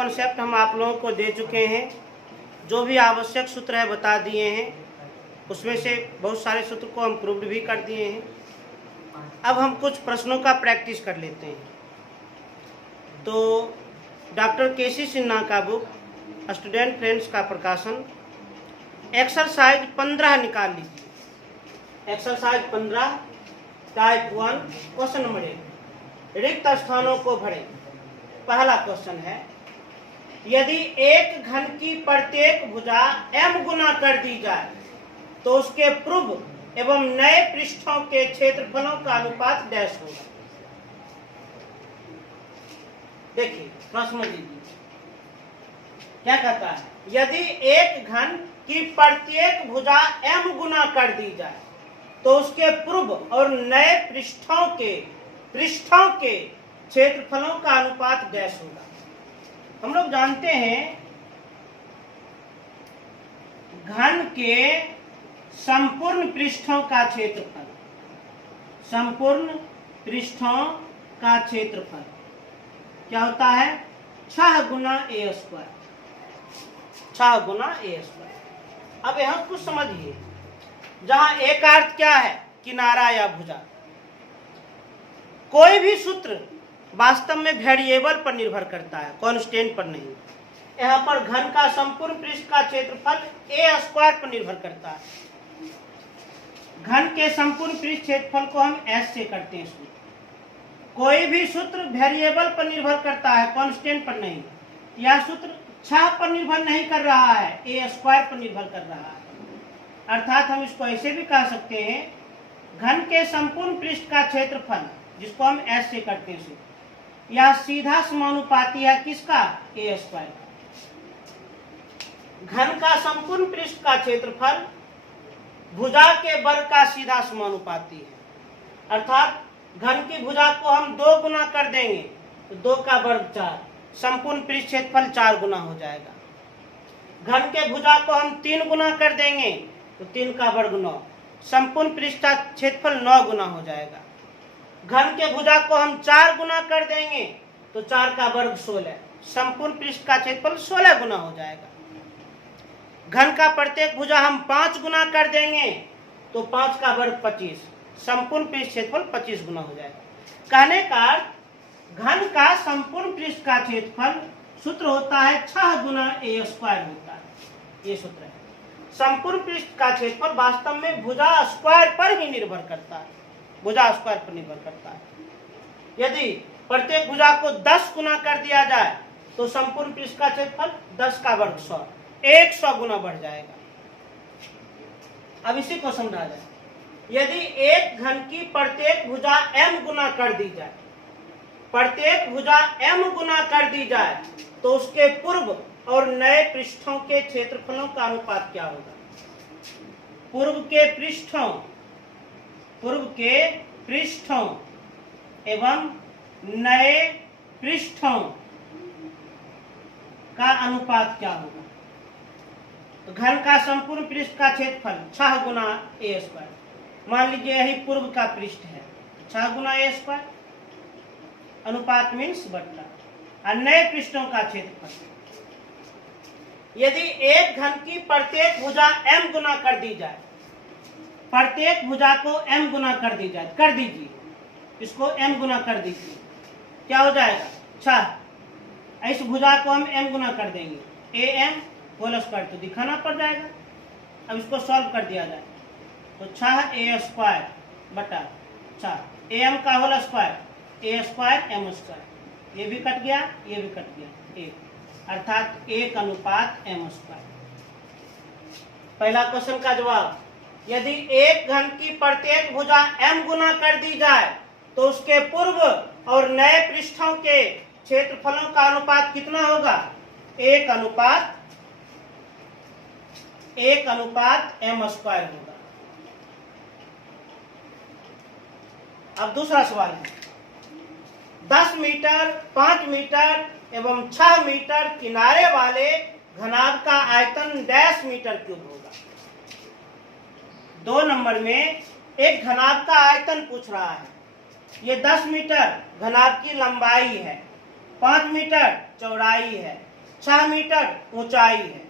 Concept हम आप लोगों को दे चुके हैं। जो भी आवश्यक सूत्र है बता दिए हैं, उसमें से बहुत सारे सूत्र को हम प्रूव्ड भी कर दिए हैं। अब हम कुछ प्रश्नों का प्रैक्टिस कर लेते हैं। तो डॉक्टर केसी सिन्हा का बुक स्टूडेंट फ्रेंड्स का प्रकाशन एक्सरसाइज 15 निकाल लीजिए। एक्सरसाइज 15 टाइप 1 क्वेश्चन नंबर 1, रिक्त स्थानों को भरें। पहला क्वेश्चन है, यदि एक घन की प्रत्येक भुजा m गुना कर दी जाए तो उसके पूर्व एवं नए पृष्ठों के क्षेत्रफलों का अनुपात डैश होगा। देखिए प्रश्न दीजिए क्या कहता है, यदि एक घन की प्रत्येक भुजा m गुना कर दी जाए तो उसके पूर्व और नए पृष्ठों के क्षेत्रफलों का अनुपात डैश होगा। हम लोग जानते हैं घन के संपूर्ण पृष्ठों का क्षेत्रफल, संपूर्ण पृष्ठों का क्षेत्रफल क्या होता है, 6 गुना a square, 6 Guna a square. अब यहां कुछ समझिए, जहां एक अर्थ क्या है, किनारा या भुजा। कोई भी सूत्र वास्तव में वेरिएबल पर निर्भर करता है, कांस्टेंट पर नहीं। यहाँ पर घन का संपूर्ण पृष्ठ का क्षेत्रफल a स्क्वायर पर निर्भर करता है। घन के संपूर्ण पृष्ठ क्षेत्रफल को हम s से करते हैं। कोई भी सूत्र वेरिएबल पर निर्भर करता है, कांस्टेंट पर नहीं। यह सूत्र 6 पर निर्भर नहीं कर रहा है, a स्क्वायर पर निर्भर कर रहा है। अर्थात हम इसको ऐसे भी कह सकते हैं, घन के संपूर्ण पृष्ठ का क्षेत्रफल जिसको हम s से करते हैं, यह सीधा समानुपाती है किसका, a स्क्वायर का। घन का संपूर्ण पृष्ठ का क्षेत्रफल भुजा के वर्ग का सीधा समानुपाती है। अर्थात घन की भुजा को हम 2 गुना कर देंगे तो 2 का वर्ग 4, संपूर्ण पृष्ठ क्षेत्रफल 4 गुना हो जाएगा। घन के भुजा को हम 3 गुना कर देंगे तो 3 का वर्ग 9, संपूर्ण पृष्ठ का क्षेत्रफल 9 गुना हो जाएगा। घन के भुजा को हम 4 गुना कर देंगे तो 4 का वर्ग 16, संपूर्ण पृष्ठ का क्षेत्रफल 16 गुना हो जाएगा। घन का प्रत्येक भुजा हम 5 गुना कर देंगे तो 5 का वर्ग 25, संपूर्ण पृष्ठ क्षेत्रफल 25 गुना हो जाएगा। कहने का घन का संपूर्ण पृष्ठ का क्षेत्रफल सूत्र होता है 6 गुना a स्क्वायर होता है, ये सूत्र है। संपूर्ण पृष्ठ का क्षेत्रफल वास्तव में भुजा स्क्वायर पर ही निर्भर करता है, भुजा स्क्वायर पर निर्भर करता है। यदि प्रत्येक भुजा को 10 गुना कर दिया जाए तो संपूर्ण पृष्ठ का क्षेत्रफल 10 का वर्ग 100, 100 गुना बढ़ जाएगा। अब इसी को समझा जाए, यदि एक घन की प्रत्येक भुजा m गुना कर दी जाए, प्रत्येक भुजा m गुना कर दी जाए तो उसके पूर्व और नए पृष्ठों के क्षेत्रफलों का अनुपात क्या होगा। पूर्व के पृष्ठों एवं नए पृष्ठों का अनुपात क्या होगा। तो घन का संपूर्ण पृष्ठ का क्षेत्रफल 6 गुना a स्क्वायर, मान लीजिए यही पूर्व का पृष्ठ है, 6 गुना a स्क्वायर, अनुपात मीन्स बट्टा, और नए पृष्ठों का क्षेत्रफल। यदि एक घन की प्रत्येक भुजा m गुना कर दी जाए, प्रत्येक भुजा को m गुना कर दी जाए, कर दीजिए इसको m गुना कर दीजिए, क्या हो जाएगा 6। इस भुजा को हम m गुना कर देंगे, am होल स्क्वायर तो दिखाना पड़ जाएगा। अब इसको सॉल्व कर दिया जाए तो 6a स्क्वायर बटा 6, am का whole square a square m square, ये भी कट गया, ये भी कट गया, 1, अर्थात 1 अनुपात m स्क्वायर। पहला क्वेश्चन का जवाब, यदि एक घन की प्रत्येक भुजा m गुना कर दी जाए तो उसके पूर्व और नए पृष्ठों के क्षेत्रफलों का अनुपात कितना होगा, 1 अनुपात m स्क्वायर होगा। अब दूसरा सवाल है, 10 मीटर, 5 मीटर एवं 6 मीटर किनारे वाले घनाभ का आयतन डैश मीटर क्यूब होगा। 2 नंबर में एक घनाभ का आयतन पूछ रहा है। ये 10 मीटर घनाभ की लंबाई है, 5 मीटर चौड़ाई है, 6 मीटर ऊंचाई है,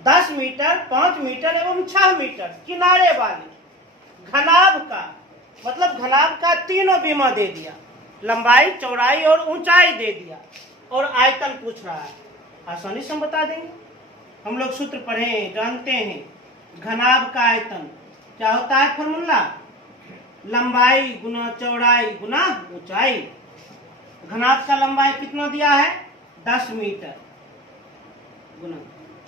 10 मीटर, 5 मीटर एवं 6 मीटर किनारे वाले घनाभ का, मतलब घनाभ का तीनों बीमा दे दिया, लंबाई, चौड़ाई और ऊंचाई दे दिया, और आयतन पूछ रहा है। आसानी से हम बता देंगे। हम लोग सूत्र पढ़े, जानते हैं, घनाभ का आयतन क्या होता है? फॉर्मूला लंबाई गुना चौड़ाई गुना ऊंचाई। घनाभ का लंबाई कितना दिया है? 10 मीटर, गुना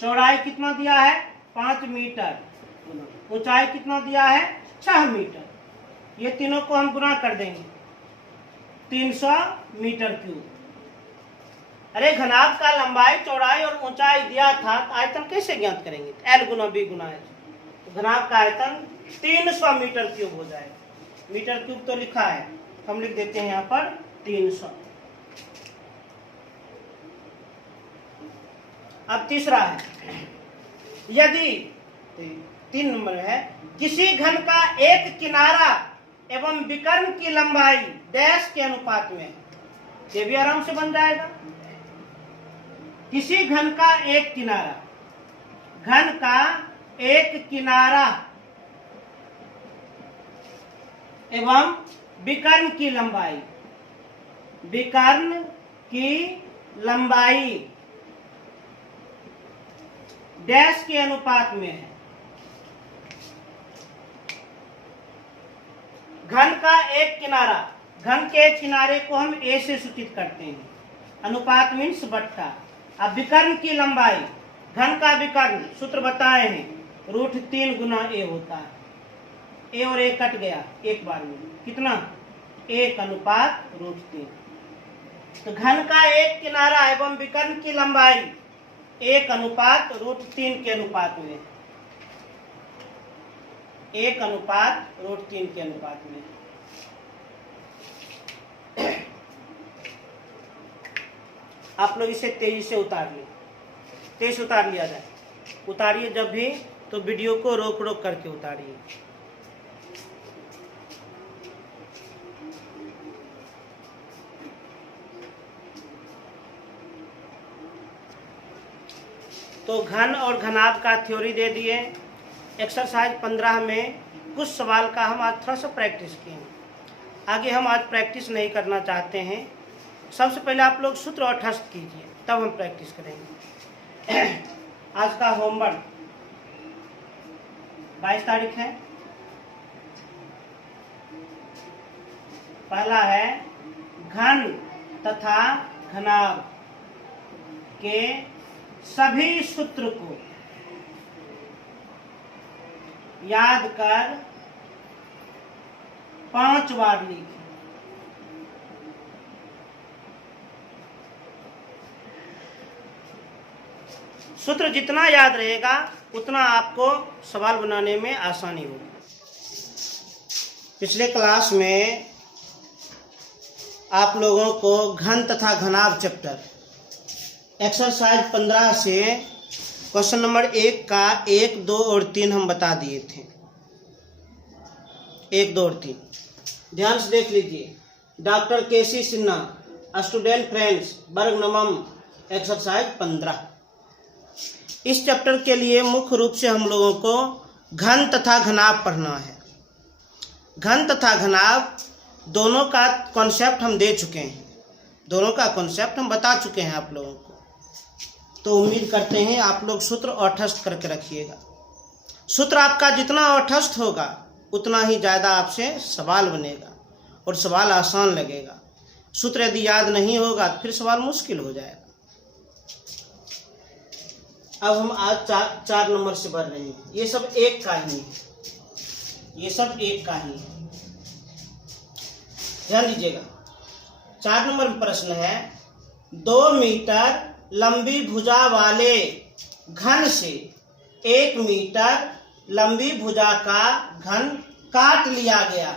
चौड़ाई कितना दिया है? 5 मीटर, गुना ऊंचाई कितना दिया है? 6 मीटर। ये तीनों को हम गुना कर देंगे, 300 मीटर क्यूब। अरे घनाभ का लंबाई, चौड़ाई और ऊंचाई दिया था, तो आयतन कैसे ज्ञात करेंगे? L गुना B गुना H। तो घनाभ का आयतन 300 मीटर क्यूब हो जाएगा। मीटर क्यूब तो लिखा है, हम लिख देते हैं यहाँ पर 300। अब तीसरा है, यदि 3 नंबर है, किसी घन का एक किनारा एवं विकर्ण की लंबाई डैश के अनुपात में, ये भी आराम से बन जाएगा। किसी घन का एक किनारा, घन का एक किनारा एवं विकर्ण की लंबाई, विकर्ण की लंबाई डैश के अनुपात में है। घन का एक किनारा, घन के एक किनारे को हम ए से सूचित करते हैं, अनुपात मीन्स बट्टा। अब विकर्ण की लंबाई, घन का विकर्ण सूत्र बताए हैं, √3 गुना ए होता है। ए और ए कट गया एक बार में, कितना? 1 अनुपात √3। तो घन का एक किनारा एवं विकर्ण की लंबाई 1 अनुपात √3 के अनुपात में, 1 अनुपात √3 के अनुपात में। आप लोग इसे तेजी से उतार लिए, तेज उतार लिया जाए। उतारिए जब भी तो वीडियो को रोक रोक करके उतारिए। तो घन और घनाभ का थ्योरी दे दिए। एक्सरसाइज 15 में कुछ सवाल का हम आज थोड़ा सा प्रैक्टिस किए। आगे हम आज प्रैक्टिस नहीं करना चाहते हैं। सबसे पहले आप लोग सूत्र और ठस्त कीजिए, तब हम प्रैक्टिस करेंगे। आज का होमवर्क 22 तारीख है। पहला है, घन तथा घनाभ के सभी सूत्र को याद कर 5 बार लिखें। सूत्र जितना याद रहेगा उतना आपको सवाल बनाने में आसानी होगी। पिछले क्लास में आप लोगों को घन तथा घनाभ चैप्टर एक्सरसाइज 15 से क्वेश्चन नंबर 1 का 1, 2 और 3 हम बता दिए थे। 1, 2 और 3 ध्यान से देख लीजिए। डॉक्टर केसी सिन्हा, स्टूडेंट फ्रेंड्स, वर्ग नवम, एक्सरसाइज 15। इस चैप्टर के लिए मुख्य रूप से हम लोगों को घन तथा घनाभ पढ़ना है। घन तथा घनाभ दोनों का कॉन्सेप्ट हम दे चुके हैं, दोनों का कॉन्सेप्ट हम बता चुके हैं आप लोगों को। तो उम्मीद करते हैं आप लोग सूत्र औठस्थ करके रखिएगा। सूत्र आपका जितना औठस्थ होगा उतना ही ज़्यादा आपसे सवाल बनेगा और सवाल आसान लगेगा। सूत्र यदि याद नहीं होगा फिर सवाल मुश्किल हो जाएगा। अब हम आज 4 नंबर से बढ़ रहे हैं। ये सब एक का ही है, ये सब एक का ही है, ध्यान दीजिएगा। 4 नंबर में प्रश्न है, 2 मीटर लंबी भुजा वाले घन से 1 मीटर लंबी भुजा का घन काट लिया गया।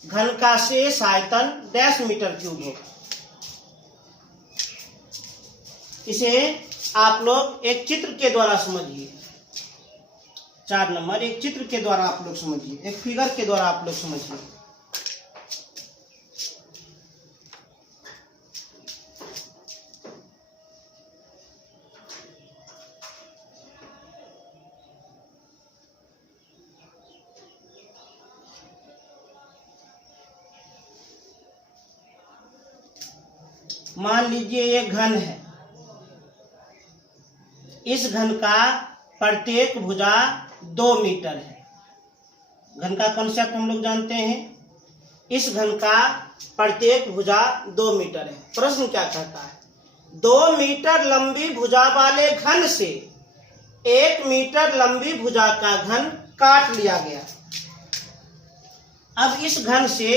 घन का शेष आयतन डैश मीटर क्यूब होगा। इसे आप लोग एक चित्र के द्वारा समझिए। 4 नंबर एक चित्र के द्वारा आप लोग समझिए, एक फिगर के द्वारा आप लोग समझिए। मान लीजिए ये घन है, इस घन का प्रत्येक भुजा 2 मीटर है। घन का कॉन्सेप्ट हम लोग जानते हैं। इस घन का प्रत्येक भुजा 2 मीटर है। प्रश्न क्या कहता है? 2 मीटर लंबी भुजा वाले घन से 1 मीटर लंबी भुजा का घन काट लिया गया। अब इस घन से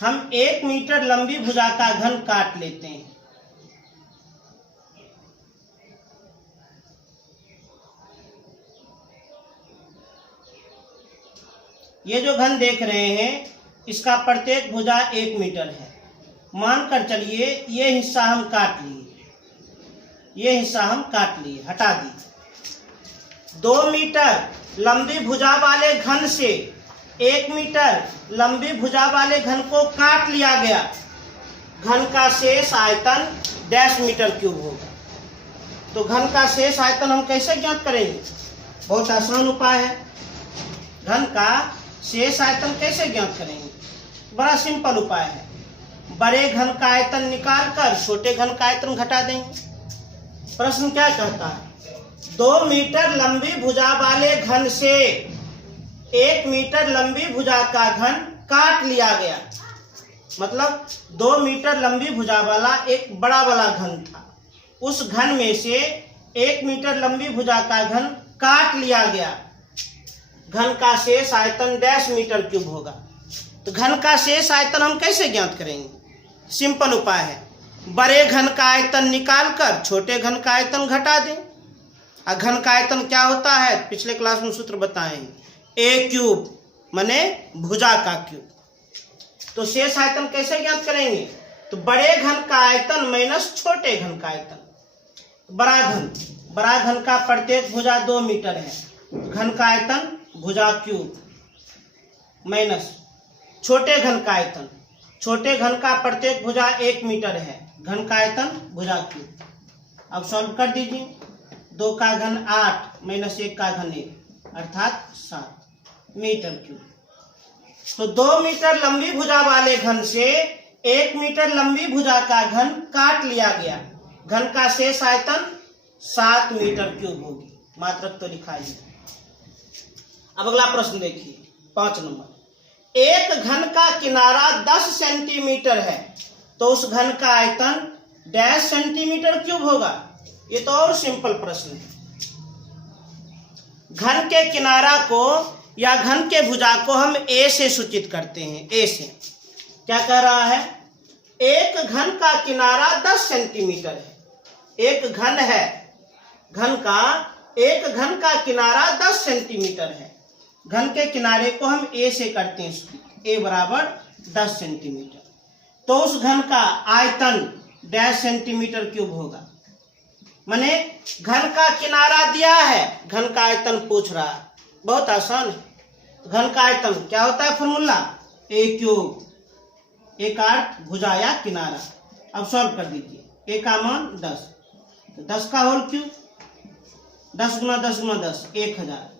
हम 1 मीटर लंबी भुजा का घन काट लेते हैं। ये जो घन देख रहे हैं इसका प्रत्येक भुजा 1 मीटर है। मानकर चलिए ये हिस्सा हम काट लिए, ये हिस्सा हम काट लिए, हटा दिए। 2 मीटर लंबी भुजा वाले घन से 1 मीटर लंबी भुजा वाले घन को काट लिया गया। घन का शेष आयतन डैश मीटर क्यूब होगा। तो घन का शेष आयतन हम कैसे ज्ञात करेंगे? बहुत आसान उपाय है। घन का शेष आयतन कैसे ज्ञात करेंगे? बड़ा सिंपल उपाय है। बड़े घन का आयतन निकालकर छोटे घन का आयतन घटा देंगे। प्रश्न क्या कहता है? 2 मीटर लंबी भुजा वाले घन से 1 मीटर लंबी भुजा का घन काट लिया गया। मतलब 2 मीटर लंबी भुजा वाला एक बड़ा वाला घन था, उस घन में से 1 मीटर लंबी भुजा का घन काट लिया गया। घन का शेष आयतन डैश मीटर क्यूब होगा। तो घन का शेष आयतन हम कैसे ज्ञात करेंगे? सिंपल उपाय है, बड़े घन का आयतन निकालकर छोटे घन का आयतन घटा दें। और घन का आयतन क्या होता है? पिछले क्लास में सूत्र बताए हैं, ए क्यूब माने भुजा का क्यूब। तो शेष आयतन कैसे ज्ञात करेंगे? तो बड़े घन का आयतन माइनस छोटे घन का आयतन। बड़ा घन का प्रत्येक भुजा 2 मीटर है, घन का आयतन भुजा क्यूब माइनस छोटे घन का आयतन, छोटे घन का प्रत्येक भुजा 1 मीटर है, घन का आयतन भुजा क्यूब। अब सॉल्व कर दीजिए। 2 का घन 8 माइनस 1 का घन 1 अर्थात 7 मीटर क्यूब। तो 2 मीटर लंबी भुजा वाले घन से 1 मीटर लंबी भुजा का घन काट लिया गया। घन का शेष आयतन 7 मीटर क्यूब होगी। मात्रक तो लिखाइए। अब अगला प्रश्न देखिए, 5 नंबर। एक घन का किनारा 10 सेंटीमीटर है तो उस घन का आयतन डैश सेंटीमीटर क्यूब होगा। ये तो और सिंपल प्रश्न है। घन के किनारा को या घन के भुजा को हम ए से सूचित करते हैं। ए से क्या कह रहा है? एक घन का किनारा 10 सेंटीमीटर है। एक घन है, एक घन का किनारा 10 सेंटीमीटर है। घन के किनारे को हम ए से करते हैं, ए बराबर 10 सेंटीमीटर। तो उस घन का आयतन डैश सेंटीमीटर क्यूब होगा। माने घन का किनारा दिया है, घन का आयतन पूछ रहा है। बहुत आसान है। घन का आयतन क्या होता है? फॉर्मूला ए क्यूब, ए का अर्थ भुजा या किनारा। अब सॉल्व कर दीजिए। ए का मान 10, तो 10 का होल क्यूब, 10 गुना 10 गुना 10 1000।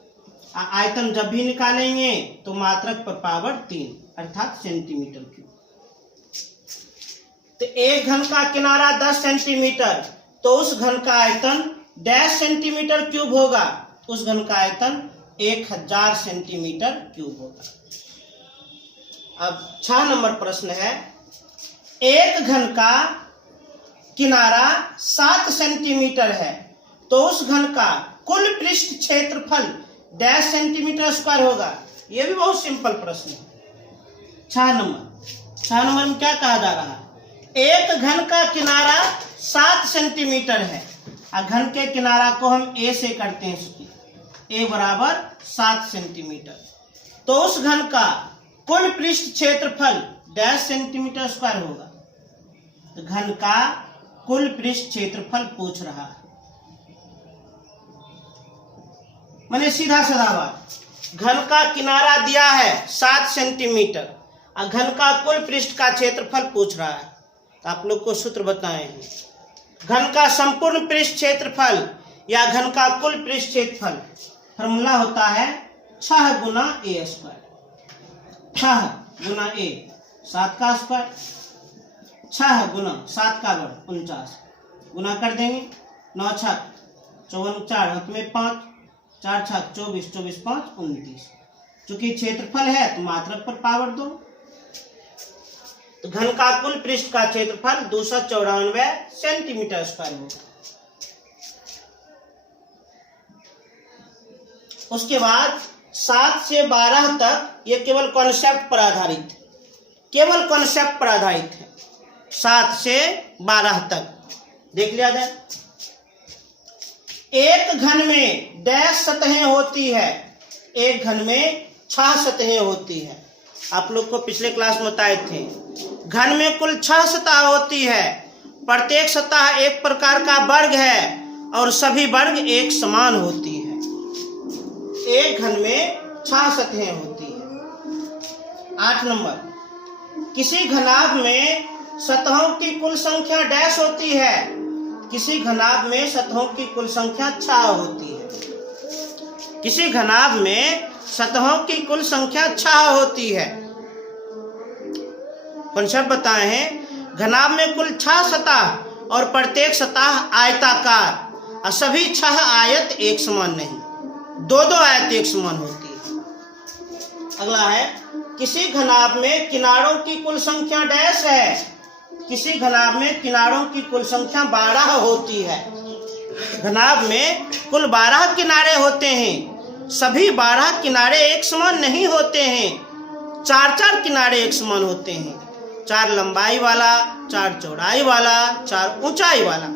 आयतन जब भी निकालेंगे तो मात्रक पर पावर 3 अर्थात सेंटीमीटर क्यूब। तो एक घन का किनारा 10 सेंटीमीटर तो उस घन का आयतन डैश सेंटीमीटर क्यूब होगा। उस घन का आयतन 1000 सेंटीमीटर क्यूब होगा। अब 6 नंबर प्रश्न है, एक घन का किनारा 7 सेंटीमीटर है तो उस घन का कुल पृष्ठ क्षेत्रफल डैश सेंटीमीटर स्क्वायर होगा। यह भी बहुत सिंपल प्रश्न है। 6 नंबर में क्या कहा जा रहा है? एक घन का किनारा 7 सेंटीमीटर है और घन के किनारा को हम ए से करते हैं, ए बराबर 7 सेंटीमीटर। तो उस घन का कुल पृष्ठ क्षेत्रफल डैश सेंटीमीटर स्क्वायर होगा। तो घन का कुल पृष्ठ क्षेत्रफल पूछ रहा है। मैंने सीधा साधा बात, घन का किनारा दिया है 7 सेंटीमीटर और घन का कुल पृष्ठ का क्षेत्रफल पूछ रहा है। तो आप लोग को सूत्र बताए हैं, घन का संपूर्ण पृष्ठ क्षेत्रफल या घन का कुल पृष्ठ क्षेत्रफल फॉर्मूला होता है 6 गुना ए स्क्वायर। 6 गुना ए 7 का स्क्वायर 6 गुना 7 का वर्ग 49 गुना कर देंगे। 9 छक 54 4 अंत में 5 4 छक 24 24 5 29। चूंकि क्षेत्रफल है तो मात्रक पर पावर दो। तो घन का कुल पृष्ठ का क्षेत्रफल 294 सेंटीमीटर स्क्वायर होगा। उसके बाद 7 से 12 तक ये केवल कॉन्सेप्ट पर आधारित है, केवल कॉन्सेप्ट पर आधारित है। 7 से 12 तक देख लिया जाए। एक घन में डैश सतहें होती है, एक घन में 6 सतहें होती है। आप लोग को पिछले क्लास में बताए थे घन में कुल 6 सतह होती है। प्रत्येक सतह एक प्रकार का वर्ग है और सभी वर्ग एक समान होती है। एक घन में 6 सतहें होती है। 8 नंबर, किसी घनाभ में सतहों की कुल संख्या डैश होती है। किसी घनाभ में सतहों की कुल संख्या 6 होती है। किसी घनाभ में सतहों की कुल संख्या 6 होती है। कॉन्सेप्ट बताए हैं, घनाभ में कुल 6 सतह और प्रत्येक सतह आयताकार और सभी 6 आयत एक समान नहीं, 2-2 आयत एक समान होती है। अगला है, किसी घनाभ में किनारों की कुल संख्या डैश है। किसी घनाभ में किनारों की कुल संख्या 12 होती है। घनाभ में कुल 12 किनारे होते हैं। सभी 12 किनारे एक समान नहीं होते हैं। 4-4 किनारे एक समान होते हैं। 4 लंबाई वाला, 4 चौड़ाई वाला, 4 ऊंचाई वाला।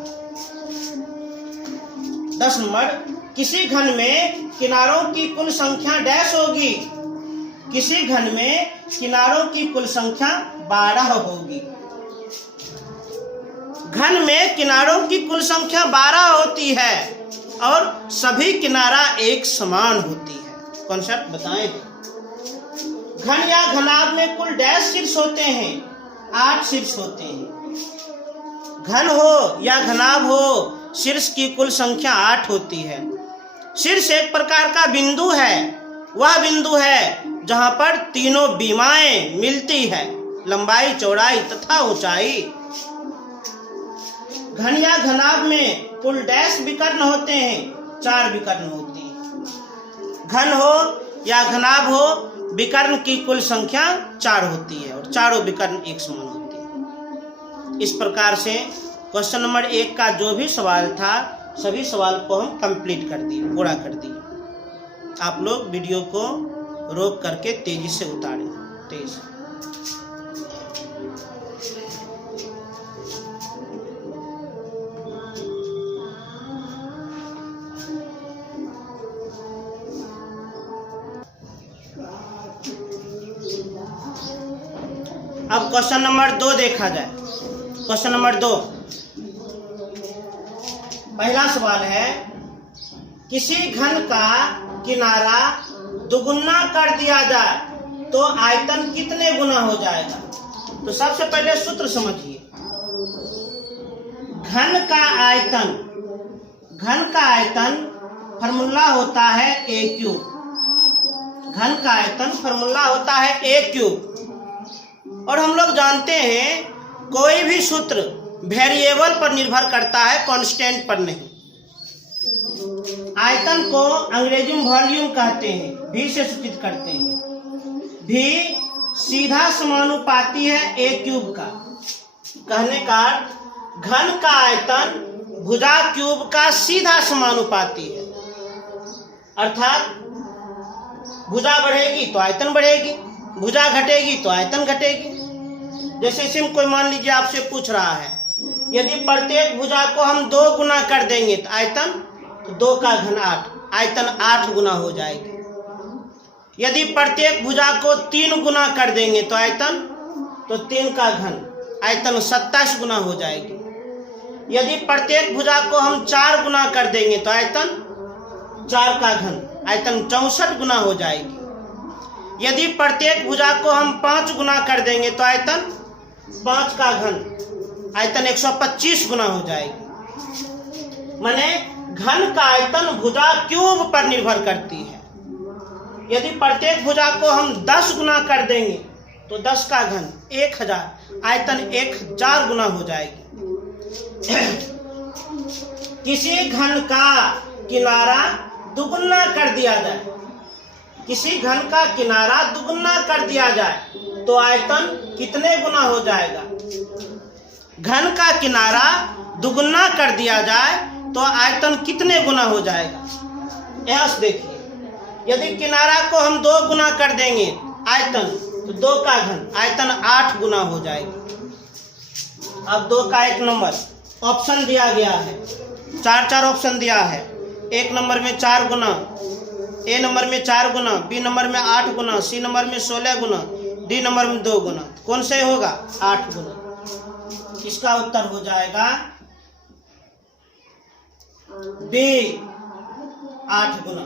10 नंबर, किसी घन में किनारों की कुल संख्या डैश होगी। किसी घन में किनारों की कुल संख्या 12 होगी। घन में किनारों की कुल संख्या 12 होती है और सभी किनारा एक समान होती है। कॉन्सेप्ट बताएं। घन या घनाभ में कुल डैश शीर्ष होते हैं, 8 शीर्ष होते हैं। घन हो या घनाभ हो, शीर्ष की कुल संख्या 8 होती है। शीर्ष एक प्रकार का बिंदु है, वह बिंदु है जहां पर तीनों बीमाएं मिलती है, लंबाई, चौड़ाई तथा ऊंचाई। घन या घनाभ में कुल डैश विकर्ण होते हैं, 4 विकर्ण होती है। घन हो या घनाभ हो, विकर्ण की कुल संख्या 4 होती है और चारों विकर्ण एक समान होती है। इस प्रकार से क्वेश्चन नंबर 1 का जो भी सवाल था, सभी सवाल को हम कंप्लीट कर दिए, पूरा कर दिए। आप लोग वीडियो को रोक करके तेजी से उतारें, तेज। अब क्वेश्चन नंबर 2 देखा जाए। क्वेश्चन नंबर 2, पहला सवाल है, किसी घन का किनारा दुगुना कर दिया जाए तो आयतन कितने गुना हो जाएगा। तो सबसे पहले सूत्र समझिए। घन का आयतन, घन का आयतन फॉर्मूला होता है a क्यूब। घन का आयतन फॉर्मूला होता है a क्यूब। और हम लोग जानते हैं कोई भी सूत्र वेरिएबल पर निर्भर करता है, कांस्टेंट पर नहीं। आयतन को अंग्रेजी में वॉल्यूम कहते हैं, v से सूचित करते हैं। v सीधा समानुपाती है a क्यूब का। कहने का घन का आयतन भुजा क्यूब का सीधा समानुपाती है। अर्थात भुजा बढ़ेगी तो आयतन बढ़ेगी, भुजा घटेगी तो आयतन घटेगी। जैसे इसमें कोई मान लीजिए आपसे पूछ रहा है, यदि प्रत्येक भुजा को हम 2 गुना कर देंगे तो आयतन, तो 2 का घन 8, आयतन 8 गुना हो जाएगी। यदि प्रत्येक भुजा को 3 गुना कर देंगे तो आयतन, तो 3 का घन, आयतन 27 गुना हो जाएगी। यदि प्रत्येक भुजा को हम 4 गुना कर देंगे तो आयतन, 4 का घन, आयतन 64 गुना हो जाएगी। यदि प्रत्येक भुजा को हम 5 गुना कर देंगे तो आयतन, 5 का घन, आयतन 125 गुना हो जाएगी। माने घन का आयतन भुजा क्यूब पर निर्भर करती है। यदि प्रत्येक भुजा को हम 10 गुना कर देंगे तो 10 का घन 1000, आयतन 1000 गुना हो जाएगी। किसी घन का किनारा दुगुना कर दिया जाए, किसी घन का किनारा दुगुना कर दिया जाए तो आयतन कितने गुना हो जाएगा? घन का किनारा दुगुना कर दिया जाए तो आयतन कितने गुना हो जाएगा? यहाँ से देखिए, यदि किनारा को हम 2 गुना कर देंगे आयतन, तो 2 का घन आयतन 8 गुना हो जाएगी। अब 2 का 1 नंबर ऑप्शन दिया गया है, 4 ऑप्शन दिया है। 1 नंबर में 4 गुना, ए नंबर में 4 गुना, बी नंबर में 8 गुना, सी नंबर में 16 गुना, डी नंबर में 2 गुना। कौन से होगा? 8 गुना। इसका उत्तर हो जाएगा बी, 8 गुना।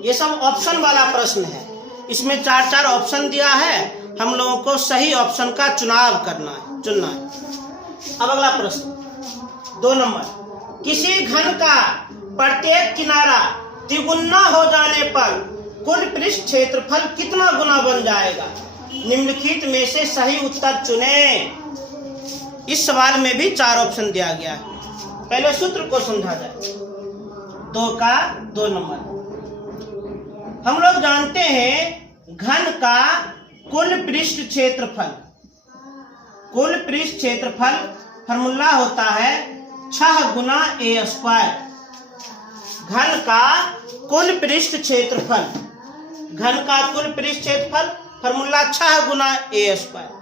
ये सब ऑप्शन वाला प्रश्न है, इसमें 4 ऑप्शन दिया है, हम लोगों को सही ऑप्शन का चुनाव करना है, चुनना है। अब अगला प्रश्न 2 नंबर, किसी घन का प्रत्येक किनारा तिगुना हो जाने पर कुल पृष्ठ क्षेत्रफल कितना गुना बन जाएगा? निम्नलिखित में से सही उत्तर चुनें। इस सवाल में भी 4 ऑप्शन दिया गया है। पहले सूत्र को समझा जाए। 2 का 2 नंबर, हम लोग जानते हैं घन का कुल पृष्ठ क्षेत्रफल, कुल पृष्ठ क्षेत्रफल फॉर्मूला होता है 6 गुना ए स्क्वायर। घन का कुल पृष्ठ क्षेत्रफल, घन का कुल पृष्ठ क्षेत्रफल फॉर्मूला 6 गुना ए स्क्वायर।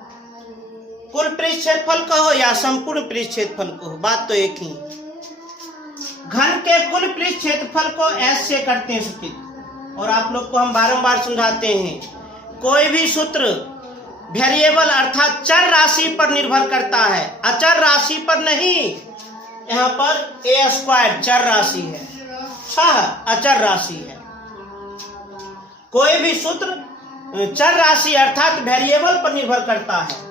कुल पृष्ठ क्षेत्रफल कहो या संपूर्ण पृष्ठ क्षेत्रफल कहो, बात तो एक ही। घन के कुल पृष्ठ क्षेत्रफल को एस से करते हैं सूचित, और आप लोग को हम बारंबार समझाते हैं, कोई भी सूत्र वेरिएबल अर्थात चर राशि पर निर्भर करता है, अचर राशि पर नहीं। यहाँ पर ए स्क्वायर चर राशि है, 6 अचर राशि है। कोई भी सूत्र चर राशि अर्थात वेरिएबल पर निर्भर करता है,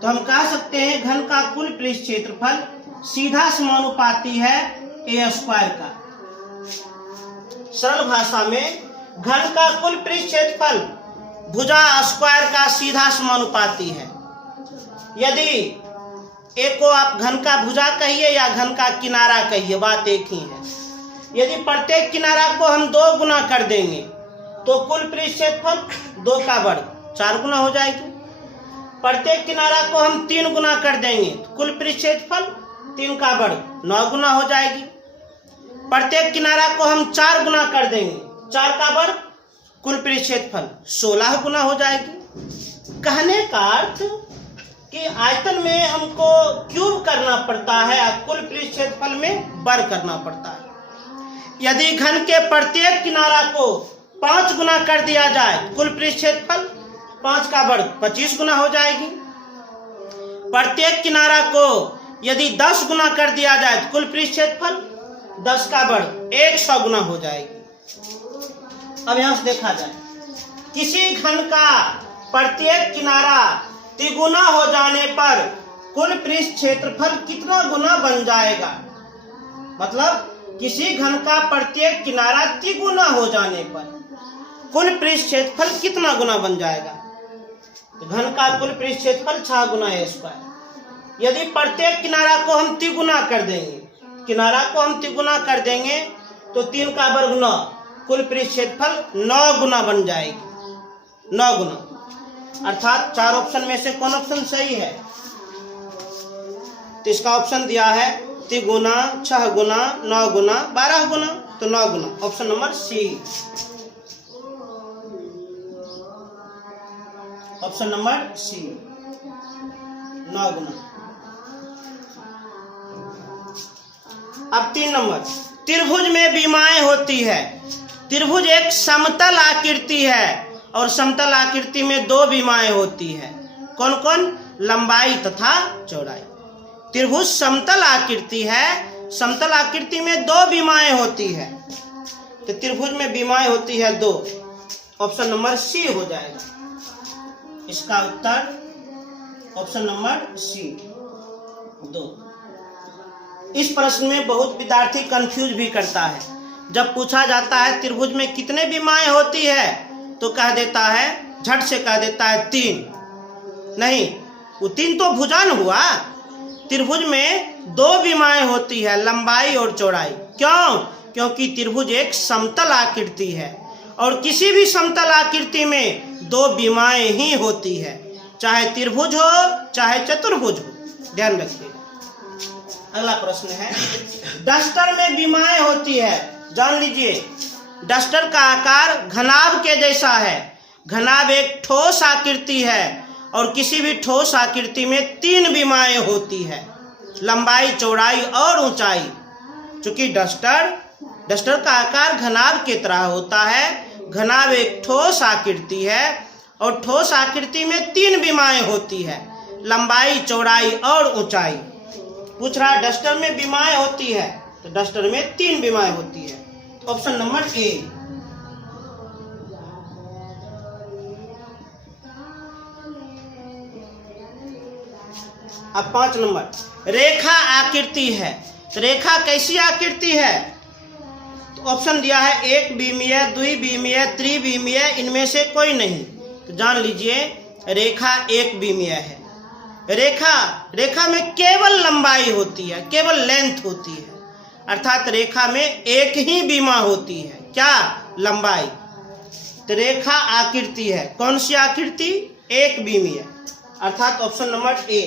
तो हम कह सकते हैं घन का कुल पृष्ठ क्षेत्रफल सीधा समानुपाती है ए स्क्वायर का। सरल भाषा में घन का कुल पृष्ठ क्षेत्रफल भुजा स्क्वायर का सीधा समानुपाती है। यदि एक को आप घन का भुजा कहिए या घन का किनारा कहिए, बात एक ही है। यदि प्रत्येक किनारा को हम 2 गुना कर देंगे तो कुल पृष्ठ क्षेत्रफल 2 का वर्ग 4 गुना हो जाएगी। प्रत्येक किनारा को हम 3 गुना कर देंगे तो कुल पृष्ठ क्षेत्रफल 3 का वर्ग 9 गुना हो जाएगी। प्रत्येक किनारा को हम 4 गुना कर देंगे, 4 का वर्ग कुल पृष्ठ क्षेत्रफल 16 गुना हो जाएगी। कहने का अर्थ कि आयतन में हमको क्यूब करना पड़ता है और कुल पृष्ठ क्षेत्रफल में वर्ग करना पड़ता है। यदि घन के प्रत्येक किनारा को 5 गुना कर दिया जाए, कुल पृष्ठ क्षेत्रफल 5 का वर्ग 25 गुना हो जाएगी। प्रत्येक किनारा को यदि 10 गुना कर दिया जाए तो कुल पृष्ठ क्षेत्रफल 10 का वर्ग 100 गुना हो जाएगी। अब यहां से देखा जाए, किसी घन का प्रत्येक किनारा तिगुना हो जाने पर कुल पृष्ठ क्षेत्रफल कितना गुना बन जाएगा? मतलब किसी घन का प्रत्येक किनारा तिगुना हो जाने पर कुल पृष्ठ क्षेत्रफल कितना गुना बन जाएगा? तो घन का कुल पृष्ठ क्षेत्रफल 6 गुना ए स्क्वायर। यदि प्रत्येक किनारा को हम तिगुना कर देंगे, किनारा को हम तिगुना कर देंगे तो 3 का वर्ग 9, कुल पृष्ठ क्षेत्रफल 9 गुना बन जाएगी, 9 गुना। अर्थात 4 ऑप्शन में से कौन ऑप्शन सही है? तो इसका ऑप्शन दिया है तिगुना, 6 गुना, 9 गुना, 12 गुना, तो 9 गुना। Option number C, option number C, 9 गुना। अब 3 नंबर, त्रिभुज में विमाएं होती है। त्रिभुज एक समतल आकृति है और समतल आकृति में 2 विमाएं होती है। कौन कौन? लंबाई तथा चौड़ाई। त्रिभुज समतल आकृति है, समतल आकृति में 2 विमाएं होती है, तो त्रिभुज में विमाएं होती है 2। ऑप्शन नंबर सी हो जाएगा। इसका उत्तर ऑप्शन नंबर सी, 2। इस प्रश्न में बहुत विद्यार्थी कंफ्यूज भी करता है। जब पूछा जाता है त्रिभुज में कितने विमाएं होती है तो कह देता है, झट से कह देता है 3। नहीं, वो 3 तो भुजा न हुआ। त्रिभुज में 2 विमाएं होती है, लंबाई और चौड़ाई। क्यों? क्योंकि त्रिभुज एक समतल आकृति है और किसी भी समतल आकृति में 2 विमाएं ही होती है, चाहे त्रिभुज हो चाहे चतुर्भुज हो। ध्यान रखिए। अगला प्रश्न है, डस्टर में विमाएं होती है। जान लीजिए, डस्टर का आकार घनाभ के जैसा है। घनाभ एक ठोस आकृति है और किसी भी ठोस आकृति में 3 विमाएं होती है, लंबाई, चौड़ाई और ऊंचाई। चूंकि डस्टर का आकार घनाभ की तरह होता है। घनाभ एक ठोस आकृति है और ठोस आकृति में 3 विमाएं होती है, लंबाई, चौड़ाई और ऊंचाई। पूछ रहा डस्टर में विमाएं होती है, तो डस्टर में 3 विमाएं होती है। Option number A. अब 5 नंबर, रेखा आकृति है। तो रेखा कैसी आकृति है? तो ऑप्शन दिया है 1 बीमीय, 2 बीमीय, 3 बीमीय, इनमें से कोई नहीं। तो जान लीजिए रेखा 1 बीमीय है। रेखा में केवल लंबाई होती है, केवल लेंथ होती है, अर्थात रेखा में एक ही बीमा होती है। क्या? लंबाई। तो रेखा आकृति है। कौन सी आकृति? 1 बीमीय, अर्थात ऑप्शन नंबर ए।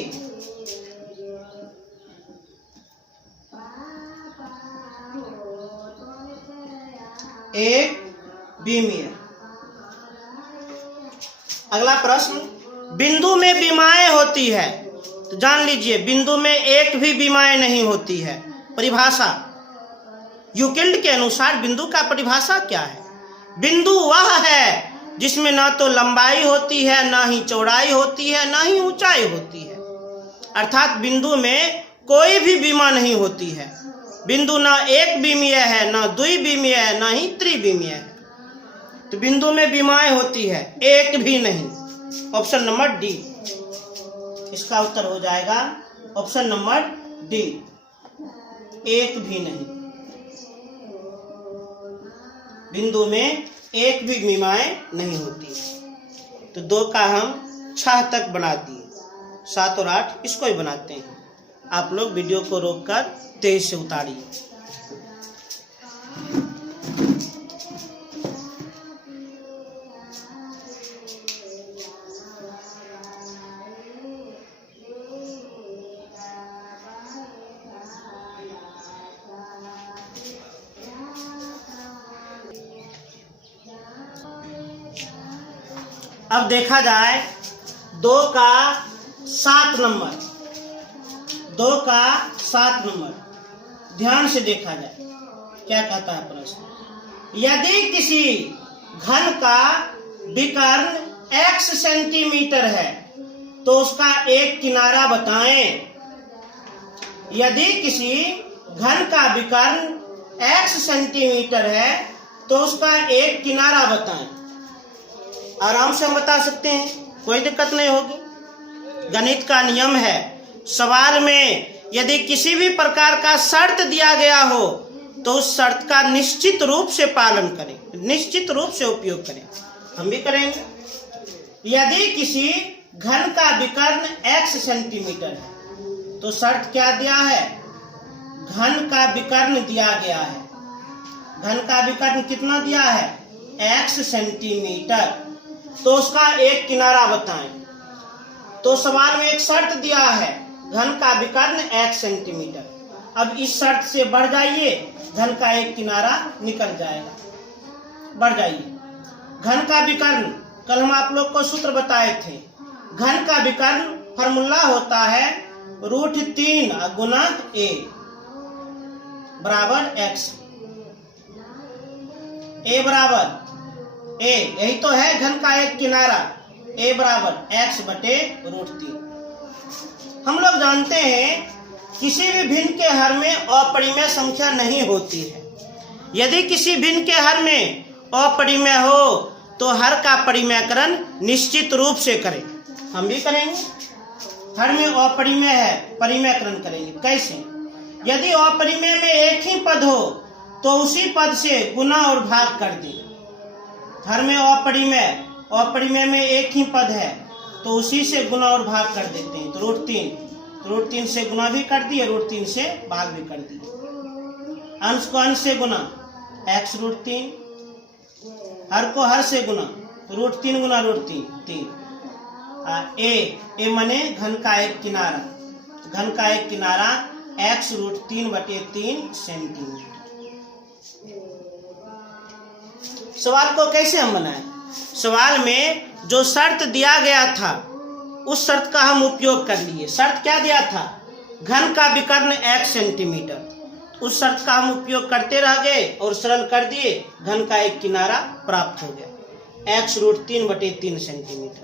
एक बीमीय। अगला प्रश्न, बिंदु में विमाएं होती है। तो जान लीजिए बिंदु में एक भी विमाएं नहीं होती है। परिभाषा यूक्लिड के अनुसार बिंदु का परिभाषा क्या है? बिंदु वह है जिसमें ना तो लंबाई होती है, ना ही चौड़ाई होती है, ना ही ऊंचाई होती है, अर्थात बिंदु में कोई भी विमा नहीं होती है। बिंदु ना 1 बीमीय है, ना 2 बीमीय है, ना ही 3 बीमीय है। तो बिंदु में विमाएं होती है, एक भी नहीं। ऑप्शन नंबर डी इसका उत्तर हो जाएगा। ऑप्शन नंबर डी, एक भी नहीं। बिंदु में एक भी विमाएं नहीं होती। तो 2 का हम 6 तक बना दिए, 7 और 8 इसको ही बनाते हैं। आप लोग वीडियो को रोककर तेज से उतारिए। अब देखा जाए 2 का 7 नंबर। 2 का 7 नंबर ध्यान से देखा जाए क्या कहता है प्रश्न। यदि किसी घन का विकर्ण x सेंटीमीटर है तो उसका एक किनारा बताएं। यदि किसी घन का विकर्ण x सेंटीमीटर है तो उसका एक किनारा बताएं। आराम से हम बता सकते हैं, कोई दिक्कत नहीं होगी। गणित का नियम है, सवाल में यदि किसी भी प्रकार का शर्त दिया गया हो तो उस शर्त का निश्चित रूप से पालन करें, निश्चित रूप से उपयोग करें। हम भी करेंगे। यदि किसी घन का विकर्ण x सेंटीमीटर है तो शर्त क्या दिया है? घन का विकर्ण दिया गया है। घन का विकर्ण कितना दिया है? x centimetre. तो उसका एक किनारा बताएं। तो सवाल में एक शर्त दिया है, घन का विकर्ण x सेंटीमीटर। अब इस शर्त से बढ़ जाइए, घन का एक किनारा निकल जाएगा। बढ़ जाइए। घन का विकर्ण कल हम आप लोग को सूत्र बताए थे। घन का विकर्ण फॉर्मूला होता है √3 गुना a बराबर x। a बराबर a, यही तो है घन का एक किनारा। a बराबर x बटे √3। हम लोग जानते हैं किसी भी भिन्न के हर में अपरिमेय संख्या नहीं होती है। यदि किसी भिन्न के हर में अपरिमेय हो तो हर का परिमेयकरण निश्चित रूप से करें। हम भी करेंगे। हर में अपरिमेय है, परिमेयकरण करेंगे। कैसे? यदि अपरिमेय में एक ही पद हो तो उसी पद से गुना और भाग कर दें। हर में अपरिमेय में एक ही पद है तो उसी से गुना और भाग कर देते हैं। तो √3, तो √3 से गुना भी कर दिए, √3 से भाग भी कर दिए। अंश को अंश से गुना x √3, हर को हर से गुना तो √3 गुना √3 3। ए मने घन का एक किनारा, घन का एक किनारा x √3/3 सेंटीमीटर। सवाल को कैसे हम बनाएं? सवाल में जो शर्त दिया गया था उस शर्त का हम उपयोग कर लिए। शर्त क्या दिया था? घन का विकर्ण x सेंटीमीटर। उस शर्त का हम उपयोग करते रह गए और सरल कर दिए, घन का एक किनारा प्राप्त हो गया x √3/3 सेंटीमीटर।